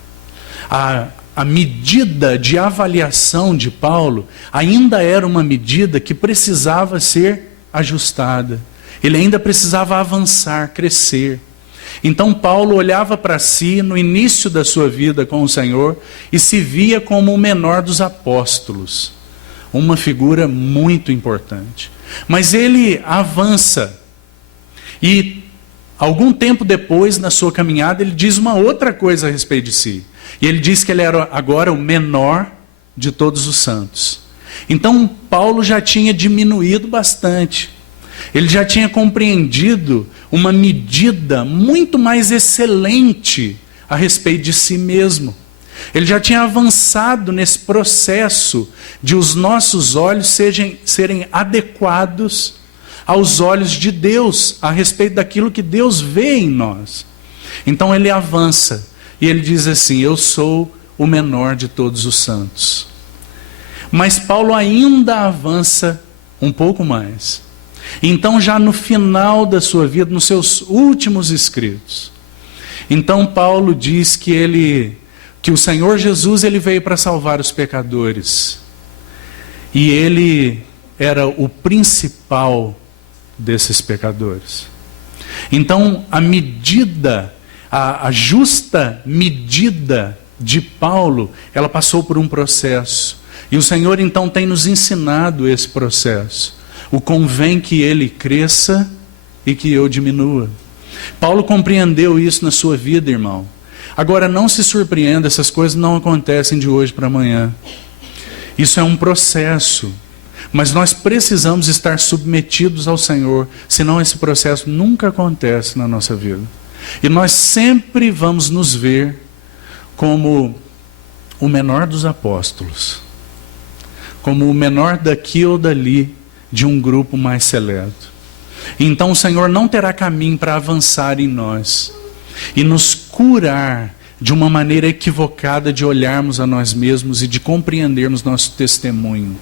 A medida de avaliação de Paulo ainda era uma medida que precisava ser ajustada. Ele ainda precisava avançar, crescer. Então Paulo olhava para si no início da sua vida com o Senhor e se via como o menor dos apóstolos. Uma figura muito importante. Mas ele avança. E algum tempo depois, na sua caminhada, ele diz uma outra coisa a respeito de si. E ele diz que ele era agora o menor de todos os santos. Então Paulo já tinha diminuído bastante. Ele já tinha compreendido uma medida muito mais excelente a respeito de si mesmo. Ele já tinha avançado nesse processo de os nossos olhos serem adequados aos olhos de Deus, a respeito daquilo que Deus vê em nós. Então ele avança e ele diz assim: eu sou o menor de todos os santos. Mas Paulo ainda avança um pouco mais. Então já no final da sua vida, nos seus últimos escritos, então Paulo diz que o Senhor Jesus ele veio para salvar os pecadores. E ele era o principal desses pecadores. Então a justa medida de Paulo, ela passou por um processo. E o Senhor então tem nos ensinado esse processo. O convém que ele cresça e que eu diminua. Paulo compreendeu isso na sua vida, irmão. Agora não se surpreenda, essas coisas não acontecem de hoje para amanhã. Isso é um processo. Mas nós precisamos estar submetidos ao Senhor, senão esse processo nunca acontece na nossa vida. E nós sempre vamos nos ver como o menor dos apóstolos, como o menor daqui ou dali de um grupo mais seleto. Então o Senhor não terá caminho para avançar em nós e nos curar de uma maneira equivocada de olharmos a nós mesmos e de compreendermos nosso testemunho.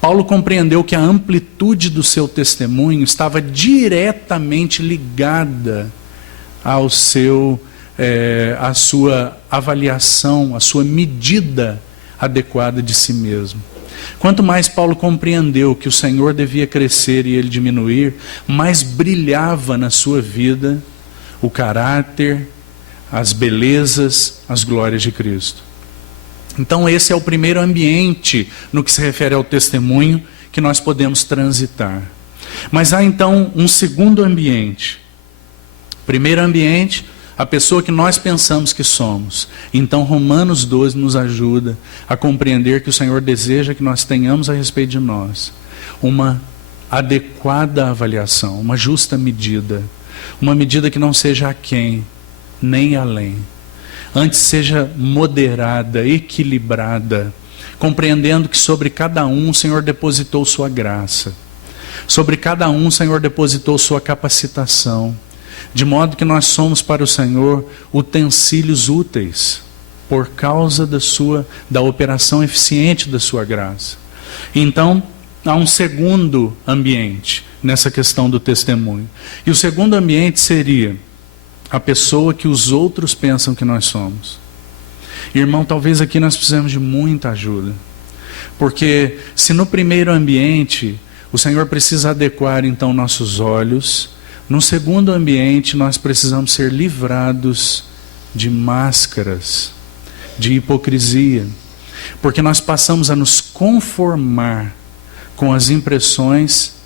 Paulo compreendeu que a amplitude do seu testemunho estava diretamente ligada à sua avaliação, à sua medida adequada de si mesmo. Quanto mais Paulo compreendeu que o Senhor devia crescer e ele diminuir, mais brilhava na sua vida o caráter, as belezas, as glórias de Cristo. Então esse é o primeiro ambiente no que se refere ao testemunho que nós podemos transitar. Mas há então um segundo ambiente. Primeiro ambiente, a pessoa que nós pensamos que somos. Então Romanos 12 nos ajuda a compreender que o Senhor deseja que nós tenhamos a respeito de nós uma adequada avaliação, uma justa medida. Uma medida que não seja aquém, nem além. Antes seja moderada, equilibrada, compreendendo que sobre cada um o Senhor depositou sua graça. Sobre cada um o Senhor depositou sua capacitação. De modo que nós somos para o Senhor utensílios úteis, por causa da operação eficiente da sua graça. Então, há um segundo ambiente nessa questão do testemunho. E o segundo ambiente seria a pessoa que os outros pensam que nós somos. Irmão, talvez aqui nós precisamos de muita ajuda. Porque se no primeiro ambiente o Senhor precisa adequar então nossos olhos, no segundo ambiente nós precisamos ser livrados de máscaras, de hipocrisia. Porque nós passamos a nos conformar com as impressões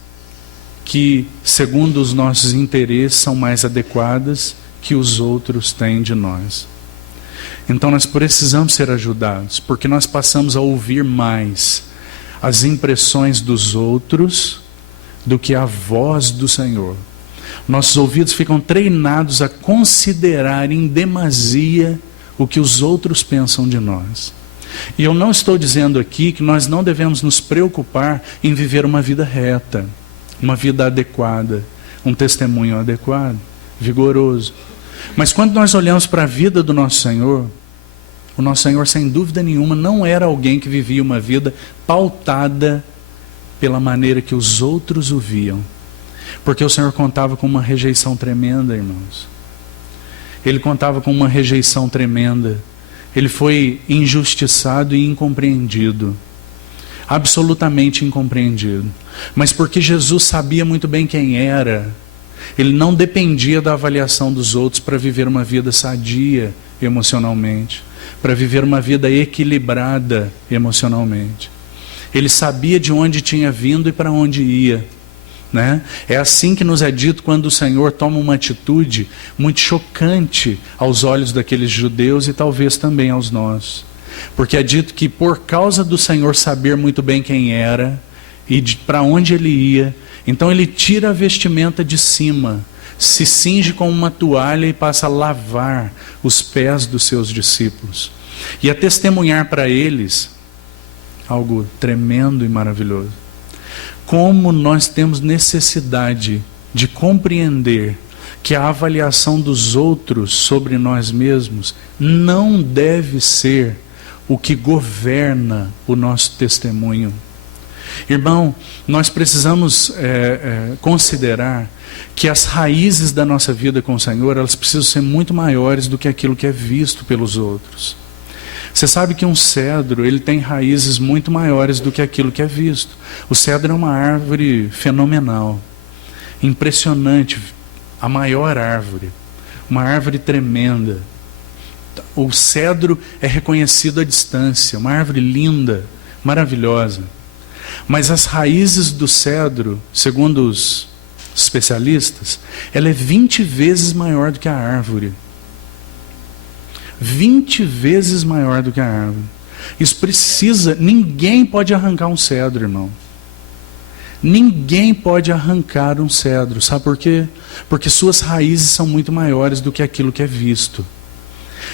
que, segundo os nossos interesses, são mais adequadas que os outros têm de nós. Então nós precisamos ser ajudados, porque nós passamos a ouvir mais as impressões dos outros do que a voz do Senhor. Nossos ouvidos ficam treinados a considerar em demasia o que os outros pensam de nós. E eu não estou dizendo aqui que nós não devemos nos preocupar em viver uma vida reta, uma vida adequada, um testemunho adequado, vigoroso. Mas quando nós olhamos para a vida do nosso Senhor, o nosso Senhor, sem dúvida nenhuma, não era alguém que vivia uma vida pautada pela maneira que os outros o viam. Porque o Senhor contava com uma rejeição tremenda, irmãos. Ele contava com uma rejeição tremenda. Ele foi injustiçado e incompreendido. Absolutamente incompreendido. Mas porque Jesus sabia muito bem quem era, ele não dependia da avaliação dos outros para viver uma vida sadia emocionalmente, para viver uma vida equilibrada emocionalmente. Ele sabia de onde tinha vindo e para onde ia. Né? É assim que nos é dito quando o Senhor toma uma atitude muito chocante aos olhos daqueles judeus e talvez também aos nossos. Porque é dito que por causa do Senhor saber muito bem quem era e para onde ele ia, então ele tira a vestimenta de cima, se cinge com uma toalha e passa a lavar os pés dos seus discípulos e a testemunhar para eles algo tremendo e maravilhoso. Como nós temos necessidade de compreender que a avaliação dos outros sobre nós mesmos não deve ser o que governa o nosso testemunho. Irmão, nós precisamos considerar que as raízes da nossa vida com o Senhor, elas precisam ser muito maiores do que aquilo que é visto pelos outros. Você sabe que um cedro, ele tem raízes muito maiores do que aquilo que é visto. O cedro é uma árvore fenomenal, impressionante, a maior árvore, uma árvore tremenda. O cedro é reconhecido à distância, uma árvore linda, maravilhosa. Mas as raízes do cedro, segundo os especialistas, ela é 20 vezes maior do que a árvore. 20 vezes maior do que a árvore. Isso precisa, ninguém pode arrancar um cedro, irmão. Ninguém pode arrancar um cedro. Sabe por quê? Porque suas raízes são muito maiores do que aquilo que é visto.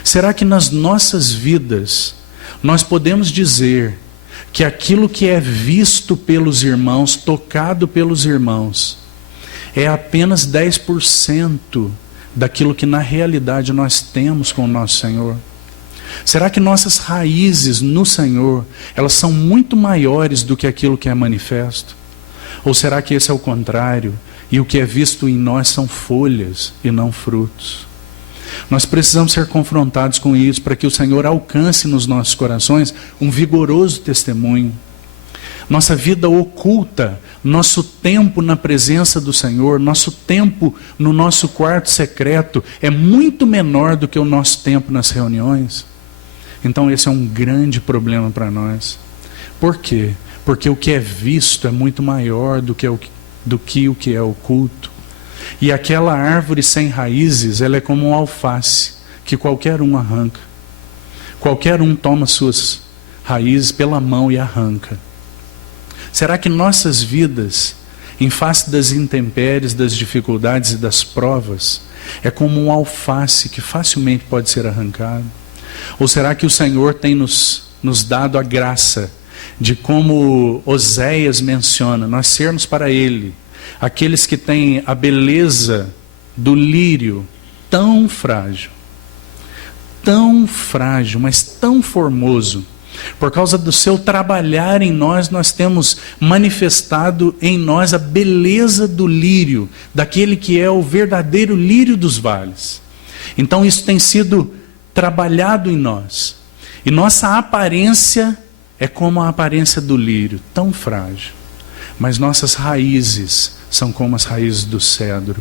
Será que nas nossas vidas nós podemos dizer que aquilo que é visto pelos irmãos, tocado pelos irmãos, é apenas 10% daquilo que na realidade nós temos com o nosso Senhor? Será que nossas raízes no Senhor, elas são muito maiores do que aquilo que é manifesto? Ou será que esse é o contrário, e o que é visto em nós são folhas e não frutos? Nós precisamos ser confrontados com isso para que o Senhor alcance nos nossos corações um vigoroso testemunho. Nossa vida oculta, nosso tempo na presença do Senhor, nosso tempo no nosso quarto secreto é muito menor do que o nosso tempo nas reuniões. Então esse é um grande problema para nós. Por quê? Porque o que é visto é muito maior do que o que é oculto. E aquela árvore sem raízes, ela é como um alface, que qualquer um arranca. Qualquer um toma suas raízes pela mão e arranca. Será que nossas vidas, em face das intempéries, das dificuldades e das provas, é como um alface que facilmente pode ser arrancado? Ou será que o Senhor tem nos dado a graça de, como Oséias menciona, nós sermos para Ele aqueles que têm a beleza do lírio tão frágil, mas tão formoso? Por causa do seu trabalhar em nós, nós temos manifestado em nós a beleza do lírio, daquele que é o verdadeiro lírio dos vales. Então isso tem sido trabalhado em nós. E nossa aparência é como a aparência do lírio, tão frágil. Mas nossas raízes são como as raízes do cedro,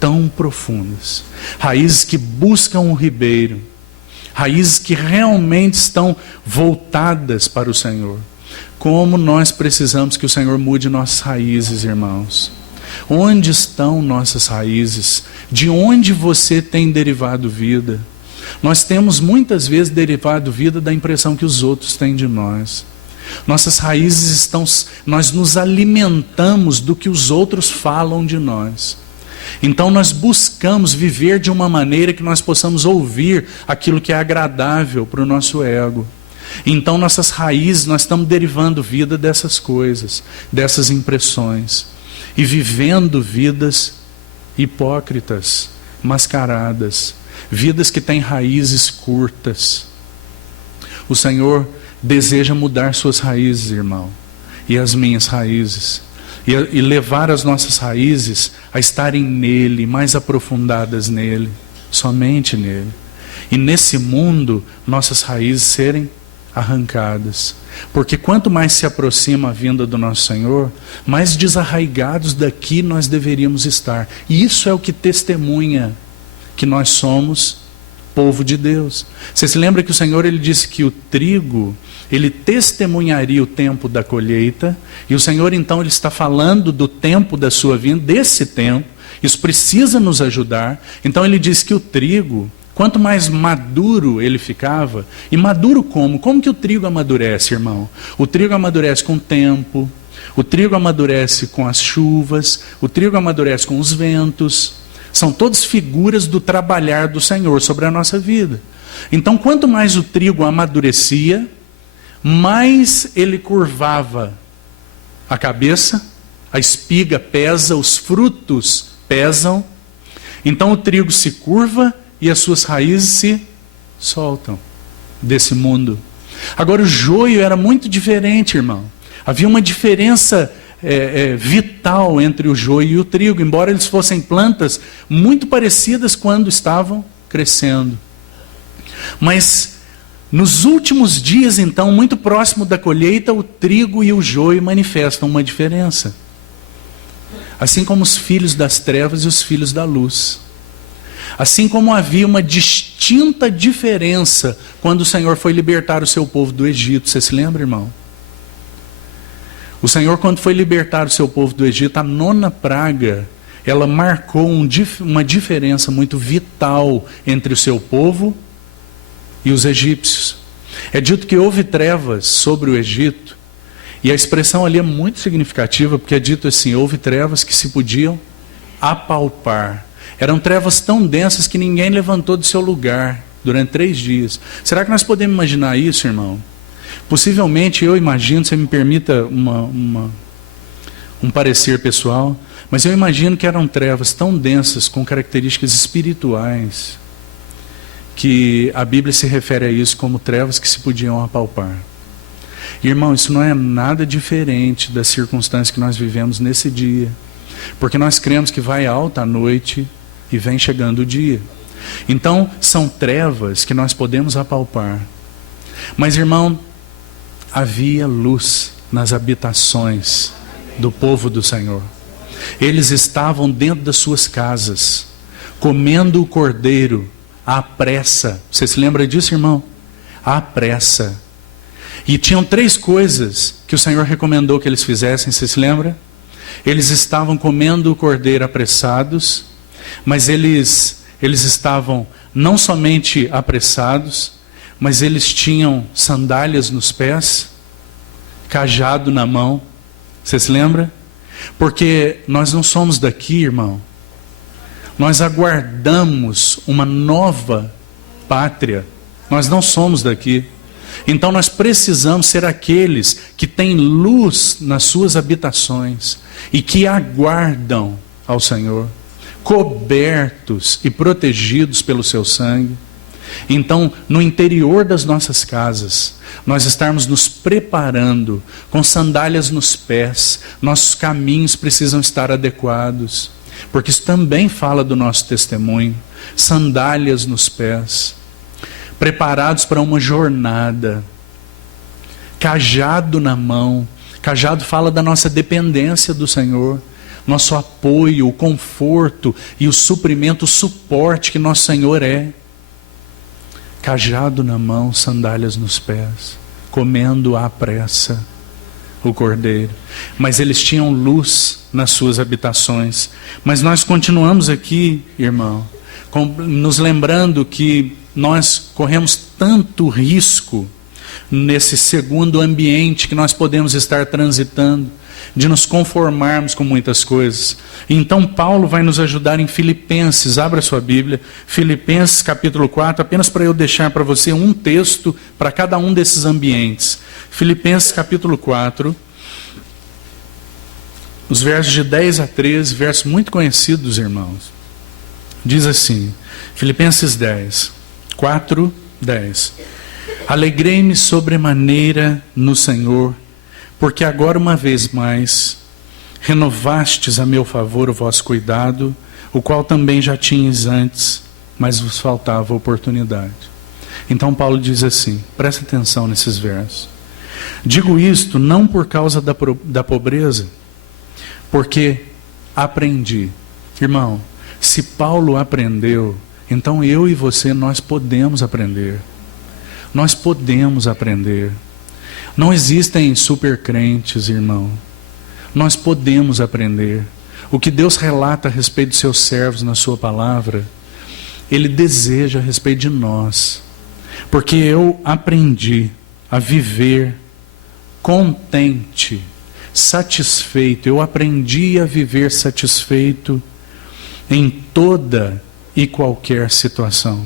tão profundas. Raízes que buscam o ribeiro. Raízes que realmente estão voltadas para o Senhor. Como nós precisamos que o Senhor mude nossas raízes, irmãos. Onde estão nossas raízes? De onde você tem derivado vida? Nós temos muitas vezes derivado vida da impressão que os outros têm de nós. Nossas raízes estão, nós nos alimentamos do que os outros falam de nós. Então nós buscamos viver de uma maneira que nós possamos ouvir aquilo que é agradável para o nosso ego. Então nossas raízes, nós estamos derivando vida dessas coisas, dessas impressões. E vivendo vidas hipócritas, mascaradas, vidas que têm raízes curtas. O Senhor deseja mudar suas raízes, irmão, e as minhas raízes, e levar as nossas raízes a estarem nele, mais aprofundadas nele, somente nele. E nesse mundo, nossas raízes serem arrancadas. Porque quanto mais se aproxima a vinda do nosso Senhor, mais desarraigados daqui nós deveríamos estar. E isso é o que testemunha que nós somos povo de Deus. Você se lembra que o Senhor, ele disse que o trigo, ele testemunharia o tempo da colheita, e o Senhor então ele está falando do tempo da sua vinda, desse tempo. Isso precisa nos ajudar. Então ele diz que o trigo, quanto mais maduro ele ficava, e maduro como? Como que o trigo amadurece, irmão? O trigo amadurece com o tempo, o trigo amadurece com as chuvas, o trigo amadurece com os ventos. São todas figuras do trabalhar do Senhor sobre a nossa vida. Então, quanto mais o trigo amadurecia, mais ele curvava a cabeça, a espiga pesa, os frutos pesam. Então o trigo se curva e as suas raízes se soltam desse mundo. Agora o joio era muito diferente, irmão. Havia uma diferença vital entre o joio e o trigo, embora eles fossem plantas muito parecidas quando estavam crescendo. Mas nos últimos dias, então, muito próximo da colheita, o trigo e o joio manifestam uma diferença. Assim como os filhos das trevas e os filhos da luz. Assim como havia uma distinta diferença quando o Senhor foi libertar o seu povo do Egito. Você se lembra, irmão? O Senhor, quando foi libertar o seu povo do Egito, a 9ª praga, ela marcou uma diferença muito vital entre o seu povo e os egípcios. É dito que houve trevas sobre o Egito, e a expressão ali é muito significativa, porque é dito assim: houve trevas que se podiam apalpar. Eram trevas tão densas que ninguém levantou do seu lugar durante 3 dias. Será que nós podemos imaginar isso, irmão? Possivelmente, eu imagino, você me permita um parecer pessoal, mas eu imagino que eram trevas tão densas, com características espirituais, que a Bíblia se refere a isso como trevas que se podiam apalpar. Irmão, isso não é nada diferente das circunstâncias que nós vivemos nesse dia, porque nós cremos que vai alta a noite e vem chegando o dia. Então, são trevas que nós podemos apalpar. Mas, irmão, havia luz nas habitações do povo do Senhor. Eles estavam dentro das suas casas, comendo o cordeiro à pressa. Você se lembra disso, irmão? À pressa. E tinham 3 coisas que o Senhor recomendou que eles fizessem, você se lembra? Eles estavam comendo o cordeiro apressados, mas eles estavam não somente apressados, mas eles tinham sandálias nos pés, cajado na mão. Você se lembra? Porque nós não somos daqui, irmão. Nós aguardamos uma nova pátria. Nós não somos daqui. Então nós precisamos ser aqueles que têm luz nas suas habitações e que aguardam ao Senhor, cobertos e protegidos pelo seu sangue. Então, no interior das nossas casas, nós estarmos nos preparando com sandálias nos pés. Nossos caminhos precisam estar adequados, porque isso também fala do nosso testemunho. Sandálias nos pés, preparados para uma jornada, cajado na mão. Cajado fala da nossa dependência do Senhor, nosso apoio, o conforto e o suprimento, o suporte que nosso Senhor é. Cajado na mão, sandálias nos pés, comendo à pressa. o Cordeiro. Mas eles tinham luz nas suas habitações. Mas nós continuamos aqui, irmão, nos lembrando que nós corremos tanto risco nesse segundo ambiente que nós podemos estar transitando, de nos conformarmos com muitas coisas. Então Paulo vai nos ajudar em Filipenses. Abra sua Bíblia, Filipenses capítulo 4, apenas para eu deixar para você um texto para cada um desses ambientes. Filipenses capítulo 4, os versos de 10 a 13, versos muito conhecidos, irmãos. Diz assim, Filipenses 4, 10. Alegrei-me sobremaneira no Senhor, porque agora uma vez mais renovastes a meu favor o vosso cuidado, o qual também já tinhas antes, mas vos faltava oportunidade. Então Paulo diz assim, presta atenção nesses versos. Digo isto não por causa da pobreza, porque aprendi. Irmão, se Paulo aprendeu, então eu e você, nós podemos aprender. Nós podemos aprender. Não existem supercrentes, irmão. Nós podemos aprender. O que Deus relata a respeito de seus servos na sua palavra, Ele deseja a respeito de nós. Porque eu aprendi a viver contente, satisfeito. Eu aprendi a viver satisfeito em toda e qualquer situação.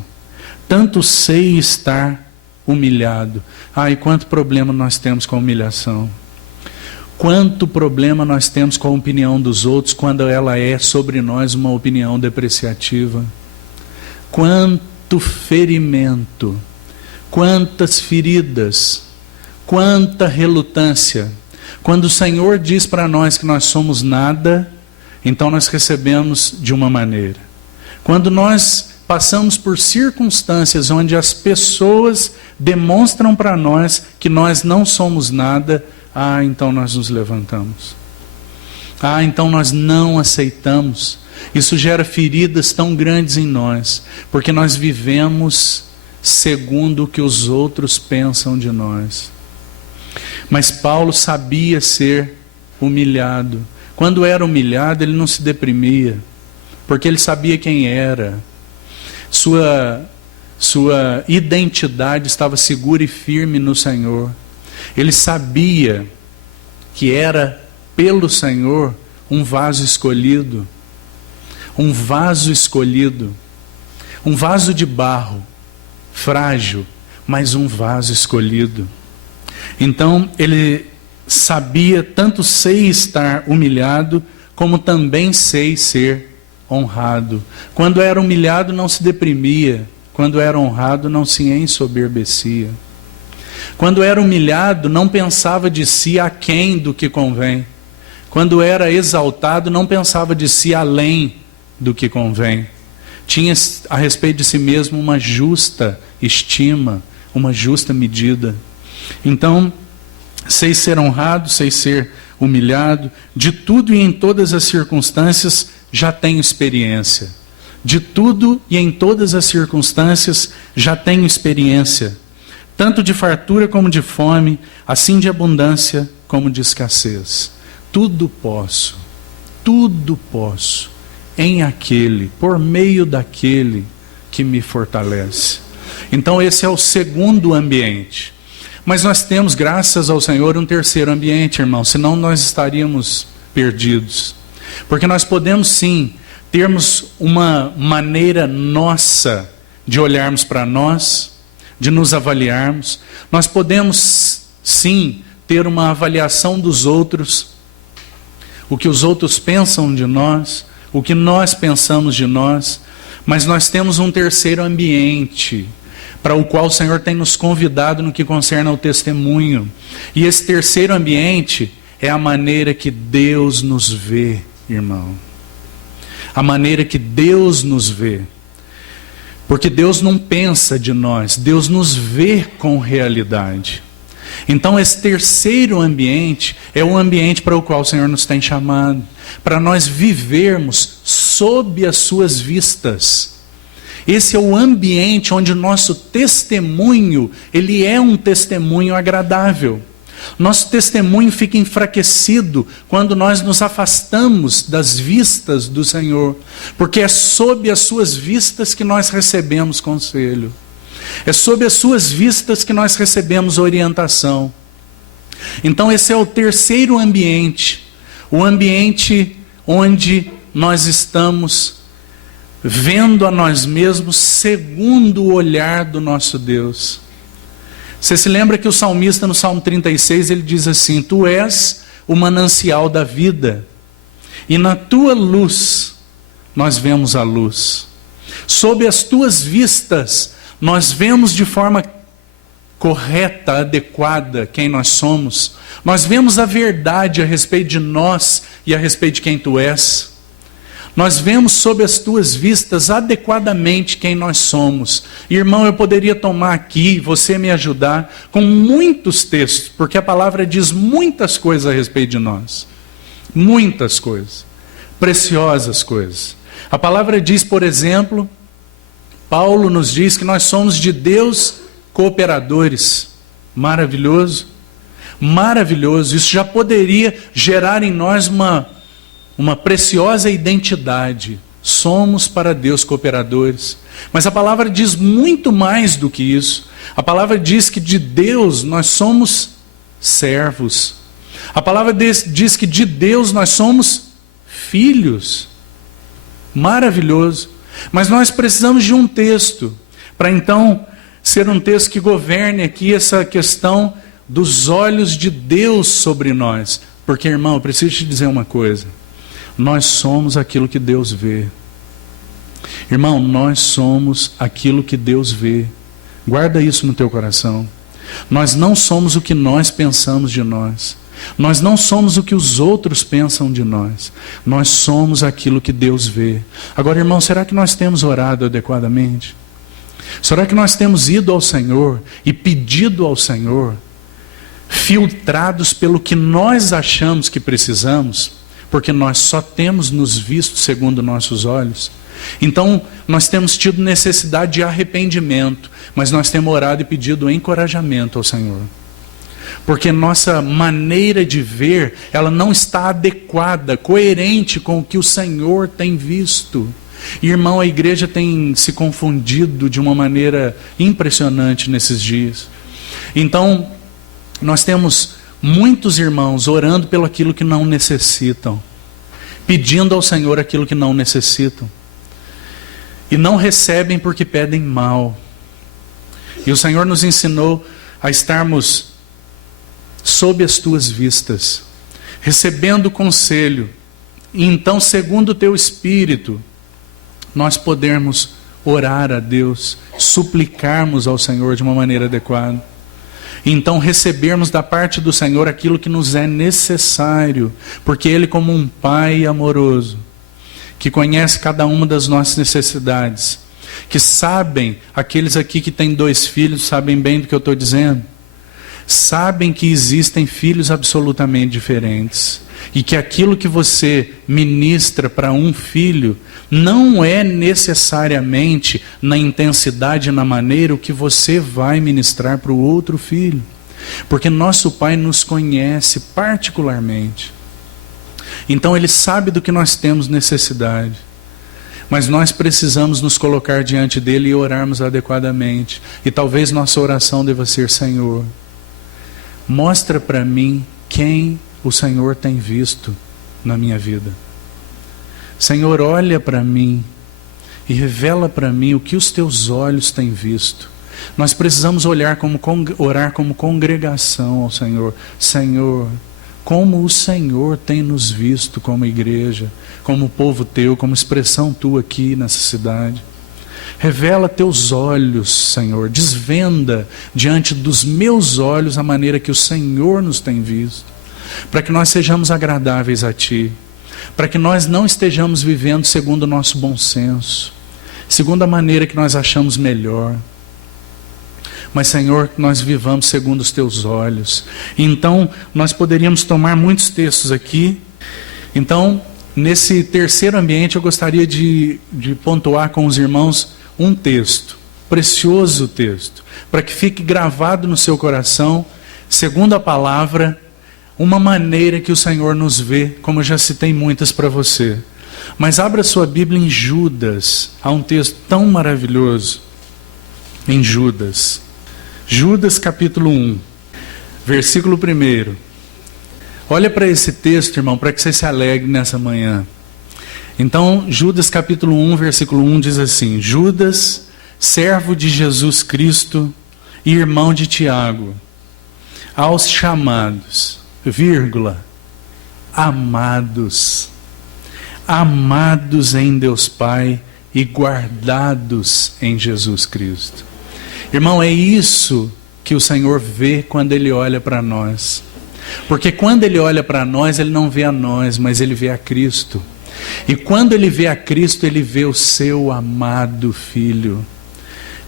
Tanto sei estar humilhado. E quanto problema nós temos com a humilhação. Quanto problema nós temos com a opinião dos outros quando ela é sobre nós uma opinião depreciativa. Quanto ferimento, quantas feridas, quanta relutância. Quando o Senhor diz para nós que nós somos nada, então nós recebemos de uma maneira. Quando nós passamos por circunstâncias onde as pessoas demonstram para nós que nós não somos nada, então nós nos levantamos. Então nós não aceitamos. Isso gera feridas tão grandes em nós, porque nós vivemos segundo o que os outros pensam de nós. Mas Paulo sabia ser humilhado. Quando era humilhado, ele não se deprimia, porque ele sabia quem era. Sua identidade estava segura e firme no Senhor. Ele sabia que era pelo Senhor um vaso escolhido. Um vaso escolhido. Um vaso de barro, frágil, mas um vaso escolhido. Então ele sabia, tanto sei estar humilhado, como também sei ser honrado. Quando era humilhado não se deprimia, quando era honrado não se ensoberbecia. Quando era humilhado não pensava de si aquém do que convém. Quando era exaltado não pensava de si além do que convém. Tinha a respeito de si mesmo uma justa estima, uma justa medida. Então, sei ser honrado, sei ser humilhado, de tudo e em todas as circunstâncias já tenho experiência. De tudo e em todas as circunstâncias já tenho experiência. Tanto de fartura como de fome, assim de abundância como de escassez. Tudo posso em aquele, por meio daquele que me fortalece. Então esse é o segundo ambiente. Mas nós temos, graças ao Senhor, um terceiro ambiente, irmão, senão nós estaríamos perdidos. Porque nós podemos sim termos uma maneira nossa de olharmos para nós, de nos avaliarmos. Nós podemos sim ter uma avaliação dos outros, o que os outros pensam de nós, o que nós pensamos de nós, mas nós temos um terceiro ambiente para o qual o Senhor tem nos convidado no que concerne ao testemunho. E esse terceiro ambiente é a maneira que Deus nos vê, irmão. A maneira que Deus nos vê. Porque Deus não pensa de nós, Deus nos vê com realidade. Então esse terceiro ambiente é o ambiente para o qual o Senhor nos tem chamado, para nós vivermos sob as suas vistas. Esse é o ambiente onde o nosso testemunho, ele é um testemunho agradável. Nosso testemunho fica enfraquecido quando nós nos afastamos das vistas do Senhor, porque é sob as suas vistas que nós recebemos conselho. É sob as suas vistas que nós recebemos orientação. Então esse é o terceiro ambiente, o ambiente onde nós estamos vendo a nós mesmos segundo o olhar do nosso Deus. Você se lembra que o salmista no Salmo 36, ele diz assim: Tu és o manancial da vida, e na tua luz nós vemos a luz. Sob as tuas vistas, nós vemos de forma correta, adequada quem nós somos. Nós vemos a verdade a respeito de nós e a respeito de quem tu és. Nós vemos sob as tuas vistas adequadamente quem nós somos. Irmão, eu poderia tomar aqui, você me ajudar, com muitos textos, porque a palavra diz muitas coisas a respeito de nós. Muitas coisas. Preciosas coisas. A palavra diz, por exemplo, Paulo nos diz que nós somos de Deus cooperadores. Maravilhoso. Maravilhoso. Isso já poderia gerar em nós uma preciosa identidade. Somos para Deus cooperadores. Mas a palavra diz muito mais do que isso. A palavra diz que de Deus nós somos servos. A palavra diz que de Deus nós somos filhos. Maravilhoso. Mas nós precisamos de um texto para então ser um texto que governe aqui essa questão dos olhos de Deus sobre nós. Porque, irmão, eu preciso te dizer uma coisa. Nós somos aquilo que Deus vê. Irmão, nós somos aquilo que Deus vê. Guarda isso no teu coração. Nós não somos o que nós pensamos de nós. Nós não somos o que os outros pensam de nós. Nós somos aquilo que Deus vê. Agora, irmão, será que nós temos orado adequadamente? Será que nós temos ido ao Senhor e pedido ao Senhor, filtrados pelo que nós achamos que precisamos? Porque nós só temos nos visto segundo nossos olhos. Então, nós temos tido necessidade de arrependimento, mas nós temos orado e pedido encorajamento ao Senhor. Porque nossa maneira de ver, ela não está adequada, coerente com o que o Senhor tem visto. E, irmão, a igreja tem se confundido de uma maneira impressionante nesses dias. Então, nós temos muitos irmãos orando pelo aquilo que não necessitam, pedindo ao Senhor aquilo que não necessitam, e não recebem porque pedem mal. E o Senhor nos ensinou a estarmos sob as tuas vistas, recebendo conselho, e então, segundo o teu Espírito, nós podermos orar a Deus, suplicarmos ao Senhor de uma maneira adequada. Então recebermos da parte do Senhor aquilo que nos é necessário, porque Ele, como um Pai amoroso, que conhece cada uma das nossas necessidades, que sabem, aqueles aqui que têm 2 filhos sabem bem do que eu estou dizendo, sabem que existem filhos absolutamente diferentes, e que aquilo que você ministra para um filho não é necessariamente na intensidade e na maneira o que você vai ministrar para o outro filho. Porque nosso Pai nos conhece particularmente. Então Ele sabe do que nós temos necessidade. Mas nós precisamos nos colocar diante dEle e orarmos adequadamente. E talvez nossa oração deva ser: Senhor, mostra para mim quem o Senhor tem visto na minha vida. Senhor, olha para mim e revela para mim o que os teus olhos têm visto. Nós precisamos orar como congregação ao Senhor. Senhor, como o Senhor tem nos visto como igreja, como povo teu, como expressão tua aqui nessa cidade. Revela teus olhos, Senhor, desvenda diante dos meus olhos a maneira que o Senhor nos tem visto, para que nós sejamos agradáveis a Ti, para que nós não estejamos vivendo segundo o nosso bom senso, segundo a maneira que nós achamos melhor, mas, Senhor, que nós vivamos segundo os Teus olhos. Então, nós poderíamos tomar muitos textos aqui. Então, nesse terceiro ambiente, eu gostaria de pontuar com os irmãos um texto, precioso texto, para que fique gravado no seu coração, segundo a palavra, uma maneira que o Senhor nos vê, como eu já citei muitas para você. Mas abra sua Bíblia em Judas. Há um texto tão maravilhoso em Judas. Judas capítulo 1, versículo 1. Olha para esse texto, irmão, para que você se alegre nessa manhã. Então, Judas capítulo 1, versículo 1 diz assim: Judas, servo de Jesus Cristo e irmão de Tiago, aos chamados, amados, amados em Deus Pai e guardados em Jesus Cristo. Irmão, é isso que o Senhor vê quando Ele olha para nós. Porque quando Ele olha para nós, Ele não vê a nós, mas Ele vê a Cristo. E quando Ele vê a Cristo, Ele vê o seu amado Filho.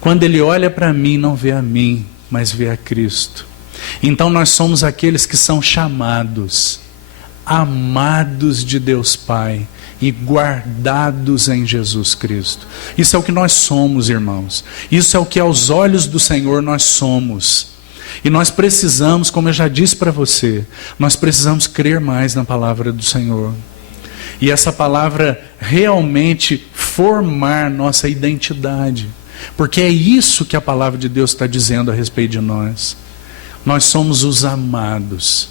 Quando Ele olha para mim, não vê a mim, mas vê a Cristo. Então nós somos aqueles que são chamados, amados de Deus Pai e guardados em Jesus Cristo. Isso é o que nós somos, irmãos. Isso é o que aos olhos do Senhor nós somos. E nós precisamos, como eu já disse para você, nós precisamos crer mais na palavra do Senhor. E essa palavra realmente formar nossa identidade. Porque é isso que a palavra de Deus está dizendo a respeito de nós. Nós somos os amados.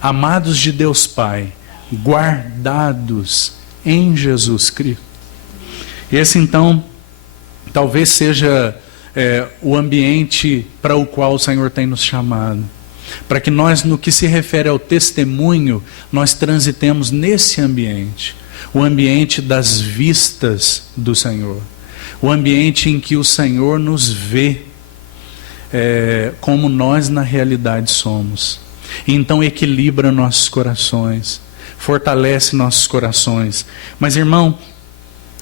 Amados de Deus Pai, guardados em Jesus Cristo. Esse então, talvez seja o ambiente para o qual o Senhor tem nos chamado. Para que nós, no que se refere ao testemunho, nós transitemos nesse ambiente. O ambiente das vistas do Senhor. O ambiente em que o Senhor nos vê como nós na realidade somos. E então equilibra nossos corações, fortalece nossos corações. Mas, irmão,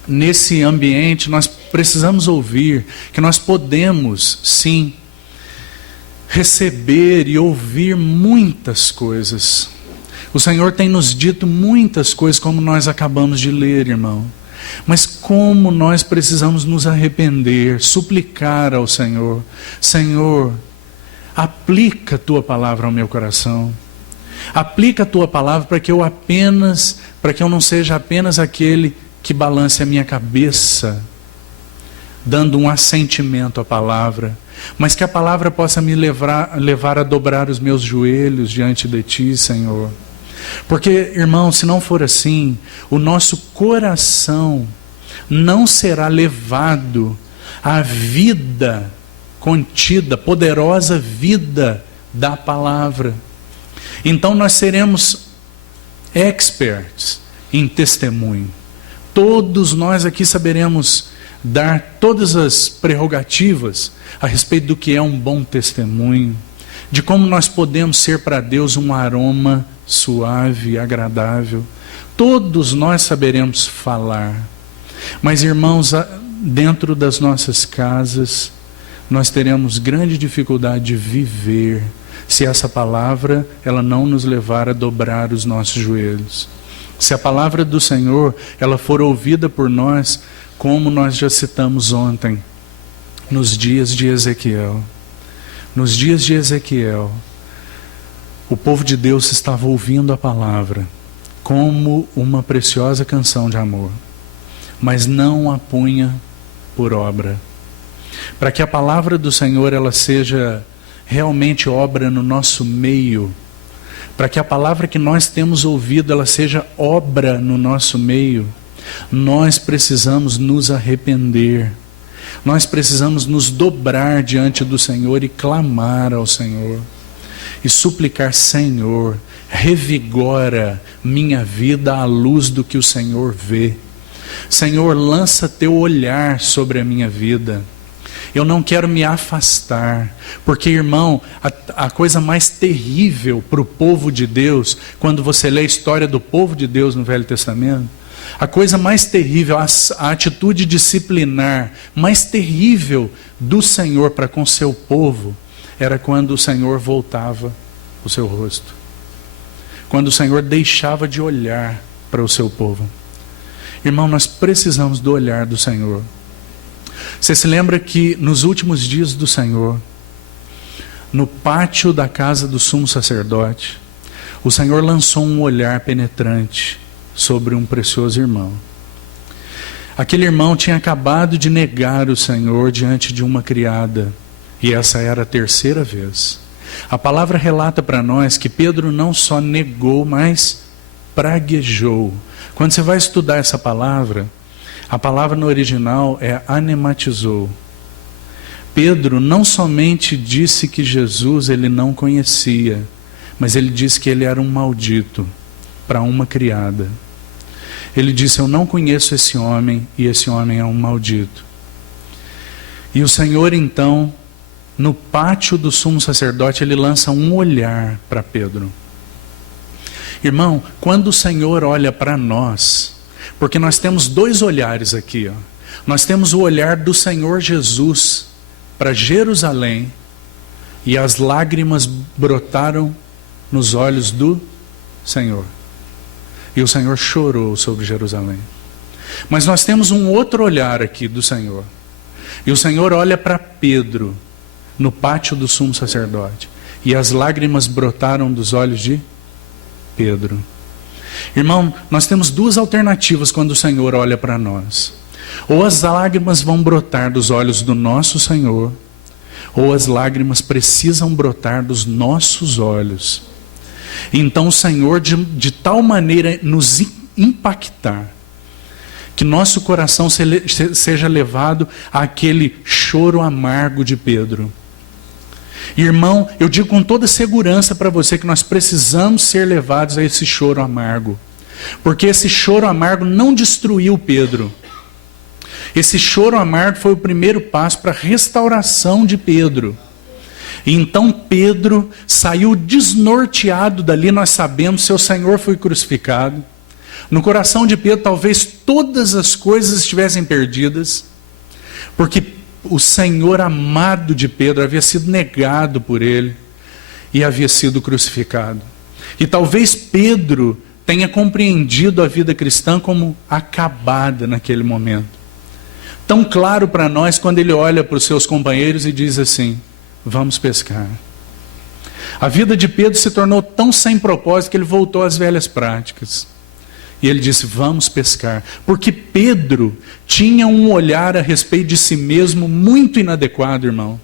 nesse ambiente nós precisamos ouvir que nós podemos, sim, receber e ouvir muitas coisas. O Senhor tem nos dito muitas coisas, como nós acabamos de ler, irmão. Mas como nós precisamos nos arrepender, suplicar ao Senhor: Senhor, aplica a Tua palavra ao meu coração. Aplica a Tua palavra para que eu não seja apenas aquele que balance a minha cabeça, dando um assentimento à palavra, mas que a palavra possa me levar a dobrar os meus joelhos diante de Ti, Senhor. Porque, irmão, se não for assim, o nosso coração não será levado à vida contida, poderosa vida da palavra. Então nós seremos experts em testemunho. Todos nós aqui saberemos dar todas as prerrogativas a respeito do que é um bom testemunho, de como nós podemos ser para Deus um aroma suave e agradável. Todos nós saberemos falar. Mas, irmãos, dentro das nossas casas, nós teremos grande dificuldade de viver, se essa palavra ela não nos levar a dobrar os nossos joelhos. Se a palavra do Senhor ela for ouvida por nós, como nós já citamos ontem, nos dias de Ezequiel. Nos dias de Ezequiel, o povo de Deus estava ouvindo a palavra como uma preciosa canção de amor, mas não a punha por obra. Para que a palavra do Senhor ela seja realmente obra no nosso meio, para que a palavra que nós temos ouvido ela seja obra no nosso meio, nós precisamos nos arrepender. Nós precisamos nos dobrar diante do Senhor e clamar ao Senhor. E suplicar: Senhor, revigora minha vida à luz do que o Senhor vê. Senhor, lança teu olhar sobre a minha vida. Eu não quero me afastar, porque, irmão, a coisa mais terrível para o povo de Deus, quando você lê a história do povo de Deus no Velho Testamento, a coisa mais terrível, a atitude disciplinar mais terrível do Senhor para com seu povo, era quando o Senhor voltava o seu rosto. Quando o Senhor deixava de olhar para o seu povo. Irmão, nós precisamos do olhar do Senhor. Você se lembra que nos últimos dias do Senhor, no pátio da casa do sumo sacerdote, o Senhor lançou um olhar penetrante sobre um precioso irmão. Aquele irmão tinha acabado de negar o Senhor diante de uma criada, e essa era a terceira vez. A palavra relata para nós que Pedro não só negou, mas praguejou. Quando você vai estudar essa palavra, a palavra no original é anematizou. Pedro não somente disse que Jesus ele não conhecia, mas ele disse que ele era um maldito para uma criada. Ele disse: eu não conheço esse homem e esse homem é um maldito. E o Senhor então, no pátio do sumo sacerdote, ele lança um olhar para Pedro. Irmão, quando o Senhor olha para nós, porque nós temos dois olhares aqui, ó. Nós temos o olhar do Senhor Jesus para Jerusalém, e as lágrimas brotaram nos olhos do Senhor. E o Senhor chorou sobre Jerusalém. Mas nós temos um outro olhar aqui do Senhor. E o Senhor olha para Pedro no pátio do sumo sacerdote. E as lágrimas brotaram dos olhos de Pedro. Irmão, nós temos duas alternativas quando o Senhor olha para nós. Ou as lágrimas vão brotar dos olhos do nosso Senhor, ou as lágrimas precisam brotar dos nossos olhos. Então o Senhor de tal maneira nos impactar, que nosso coração seja levado àquele choro amargo de Pedro. Irmão, eu digo com toda segurança para você que nós precisamos ser levados a esse choro amargo. Porque esse choro amargo não destruiu Pedro. Esse choro amargo foi o primeiro passo para a restauração de Pedro. E então Pedro saiu desnorteado dali, nós sabemos, seu Senhor foi crucificado. No coração de Pedro talvez todas as coisas estivessem perdidas, porque o Senhor amado de Pedro havia sido negado por ele e havia sido crucificado. E talvez Pedro tenha compreendido a vida cristã como acabada naquele momento. Tão claro para nós quando ele olha para os seus companheiros e diz assim: vamos pescar. A vida de Pedro se tornou tão sem propósito que ele voltou às velhas práticas. E ele disse: vamos pescar. Porque Pedro tinha um olhar a respeito de si mesmo muito inadequado, irmão.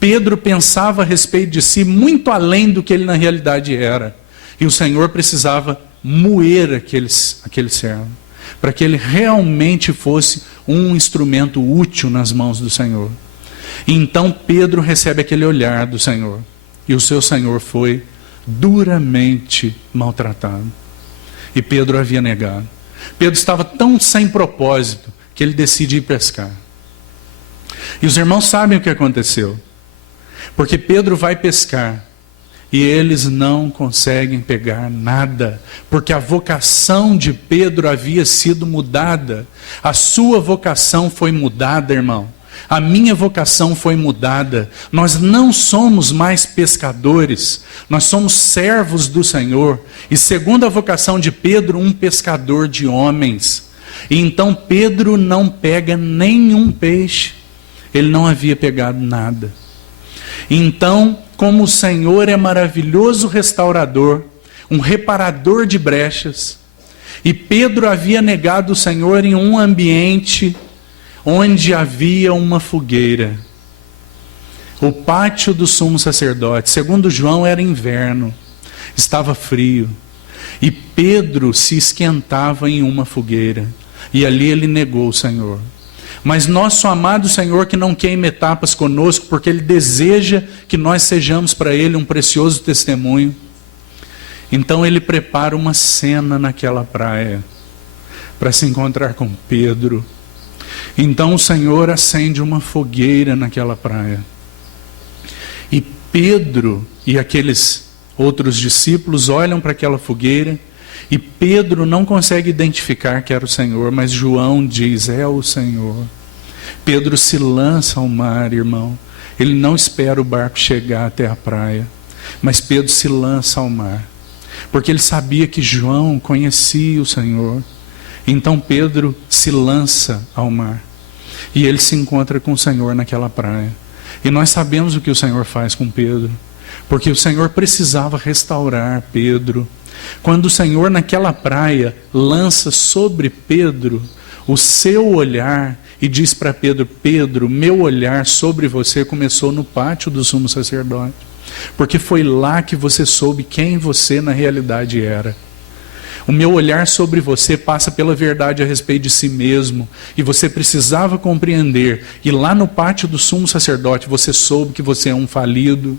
Pedro pensava a respeito de si muito além do que ele na realidade era. E o Senhor precisava moer aquele servo, para que ele realmente fosse um instrumento útil nas mãos do Senhor. E então Pedro recebe aquele olhar do Senhor. E o seu Senhor foi duramente maltratado. E Pedro havia negado. Pedro estava tão sem propósito que ele decide ir pescar. E os irmãos sabem o que aconteceu. Porque Pedro vai pescar e eles não conseguem pegar nada. Porque a vocação de Pedro havia sido mudada. A sua vocação foi mudada, irmão. A minha vocação foi mudada. Nós não somos mais pescadores, nós somos servos do Senhor. E segundo a vocação de Pedro, um pescador de homens. E então Pedro não pega nenhum peixe. Ele não havia pegado nada. Então, como o Senhor é maravilhoso restaurador, um reparador de brechas, e Pedro havia negado o Senhor em um ambiente onde havia uma fogueira. O pátio do sumo sacerdote, segundo João, era inverno, estava frio, e Pedro se esquentava em uma fogueira, e ali ele negou o Senhor. Mas nosso amado Senhor, que não queima etapas conosco, porque Ele deseja que nós sejamos para Ele um precioso testemunho, então Ele prepara uma cena naquela praia, para se encontrar com Pedro. Então o Senhor acende uma fogueira naquela praia. E Pedro e aqueles outros discípulos olham para aquela fogueira, e Pedro não consegue identificar que era o Senhor, mas João diz: é o Senhor. Pedro se lança ao mar, irmão. Ele não espera o barco chegar até a praia, mas Pedro se lança ao mar, porque ele sabia que João conhecia o Senhor. Então Pedro se lança ao mar, e ele se encontra com o Senhor naquela praia. E nós sabemos o que o Senhor faz com Pedro, porque o Senhor precisava restaurar Pedro. Quando o Senhor naquela praia lança sobre Pedro o seu olhar e diz para Pedro: Pedro, meu olhar sobre você começou no pátio do sumo sacerdote, porque foi lá que você soube quem você na realidade era. O meu olhar sobre você passa pela verdade a respeito de si mesmo, e você precisava compreender, e lá no pátio do sumo sacerdote você soube que você é um falido,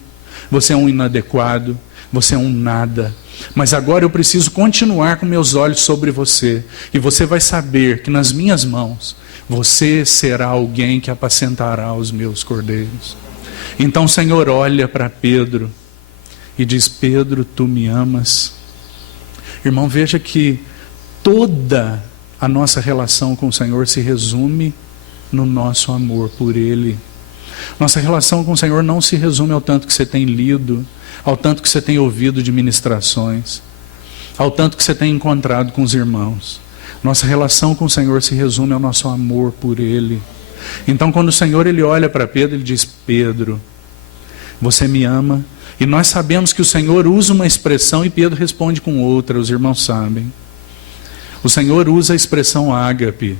você é um inadequado, você é um nada. Mas agora eu preciso continuar com meus olhos sobre você, e você vai saber que nas minhas mãos você será alguém que apacentará os meus cordeiros. Então o Senhor olha para Pedro e diz: Pedro, tu me amas? Irmão, veja que toda a nossa relação com o Senhor se resume no nosso amor por Ele. Nossa relação com o Senhor não se resume ao tanto que você tem lido, ao tanto que você tem ouvido de ministrações, ao tanto que você tem encontrado com os irmãos. Nossa relação com o Senhor se resume ao nosso amor por Ele. Então, quando o Senhor ele olha para Pedro, Ele diz: Pedro, você me ama? E nós sabemos que o Senhor usa uma expressão e Pedro responde com outra, os irmãos sabem. O Senhor usa a expressão ágape,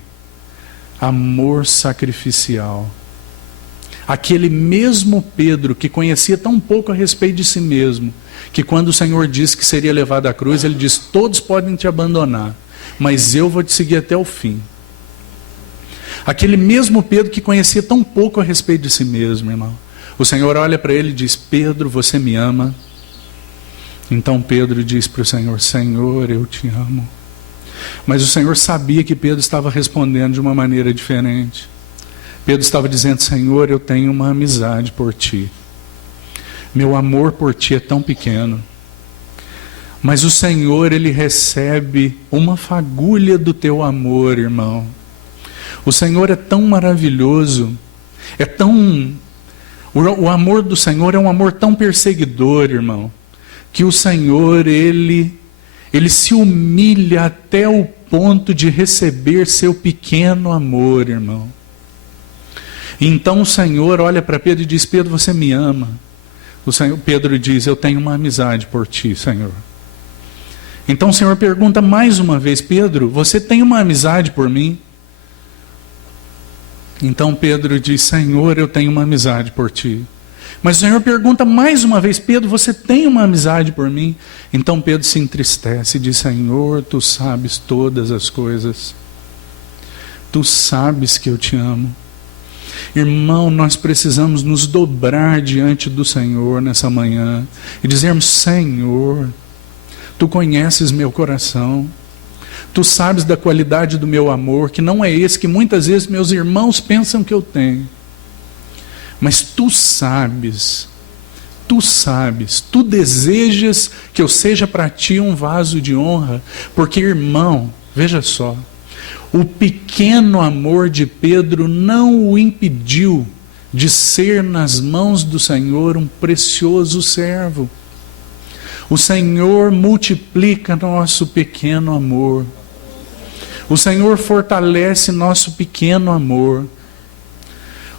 amor sacrificial. Aquele mesmo Pedro que conhecia tão pouco a respeito de si mesmo, que quando o Senhor disse que seria levado à cruz, ele diz: todos podem te abandonar, mas eu vou te seguir até o fim. Aquele mesmo Pedro que conhecia tão pouco a respeito de si mesmo, irmão, o Senhor olha para ele e diz: Pedro, você me ama? Então Pedro diz para o Senhor: Senhor, eu te amo. Mas o Senhor sabia que Pedro estava respondendo de uma maneira diferente. Pedro estava dizendo: Senhor, eu tenho uma amizade por ti. Meu amor por ti é tão pequeno. Mas o Senhor, Ele recebe uma fagulha do teu amor, irmão. O Senhor é tão maravilhoso, é tão... O amor do Senhor é um amor tão perseguidor, irmão, que o Senhor, Ele se humilha até o ponto de receber seu pequeno amor, irmão. Então o Senhor olha para Pedro e diz: Pedro, você me ama? Pedro diz: eu tenho uma amizade por ti, Senhor. Então o Senhor pergunta mais uma vez: Pedro, você tem uma amizade por mim? Então Pedro diz: Senhor, eu tenho uma amizade por ti. Mas o Senhor pergunta mais uma vez: Pedro, você tem uma amizade por mim? Então Pedro se entristece e diz: Senhor, tu sabes todas as coisas. Tu sabes que eu te amo. Irmão, nós precisamos nos dobrar diante do Senhor nessa manhã e dizermos: Senhor, tu conheces meu coração. Tu sabes da qualidade do meu amor, que não é esse que muitas vezes meus irmãos pensam que eu tenho. Mas tu sabes, tu desejas que eu seja para ti um vaso de honra, porque, irmão, veja só, o pequeno amor de Pedro não o impediu de ser nas mãos do Senhor um precioso servo. O Senhor multiplica nosso pequeno amor. O Senhor fortalece nosso pequeno amor.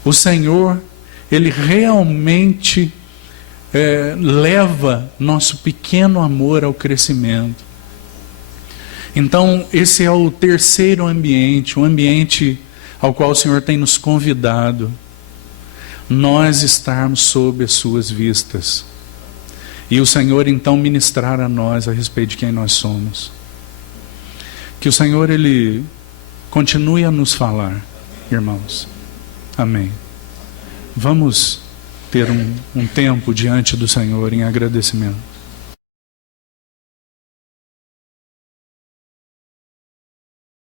O Senhor, Ele realmente leva nosso pequeno amor ao crescimento. Então, esse é o terceiro ambiente, o ambiente ao qual o Senhor tem nos convidado. Nós estarmos sob as suas vistas. E o Senhor então ministrar a nós a respeito de quem nós somos. Que o Senhor, Ele continue a nos falar, irmãos. Amém. Vamos ter um tempo diante do Senhor em agradecimento.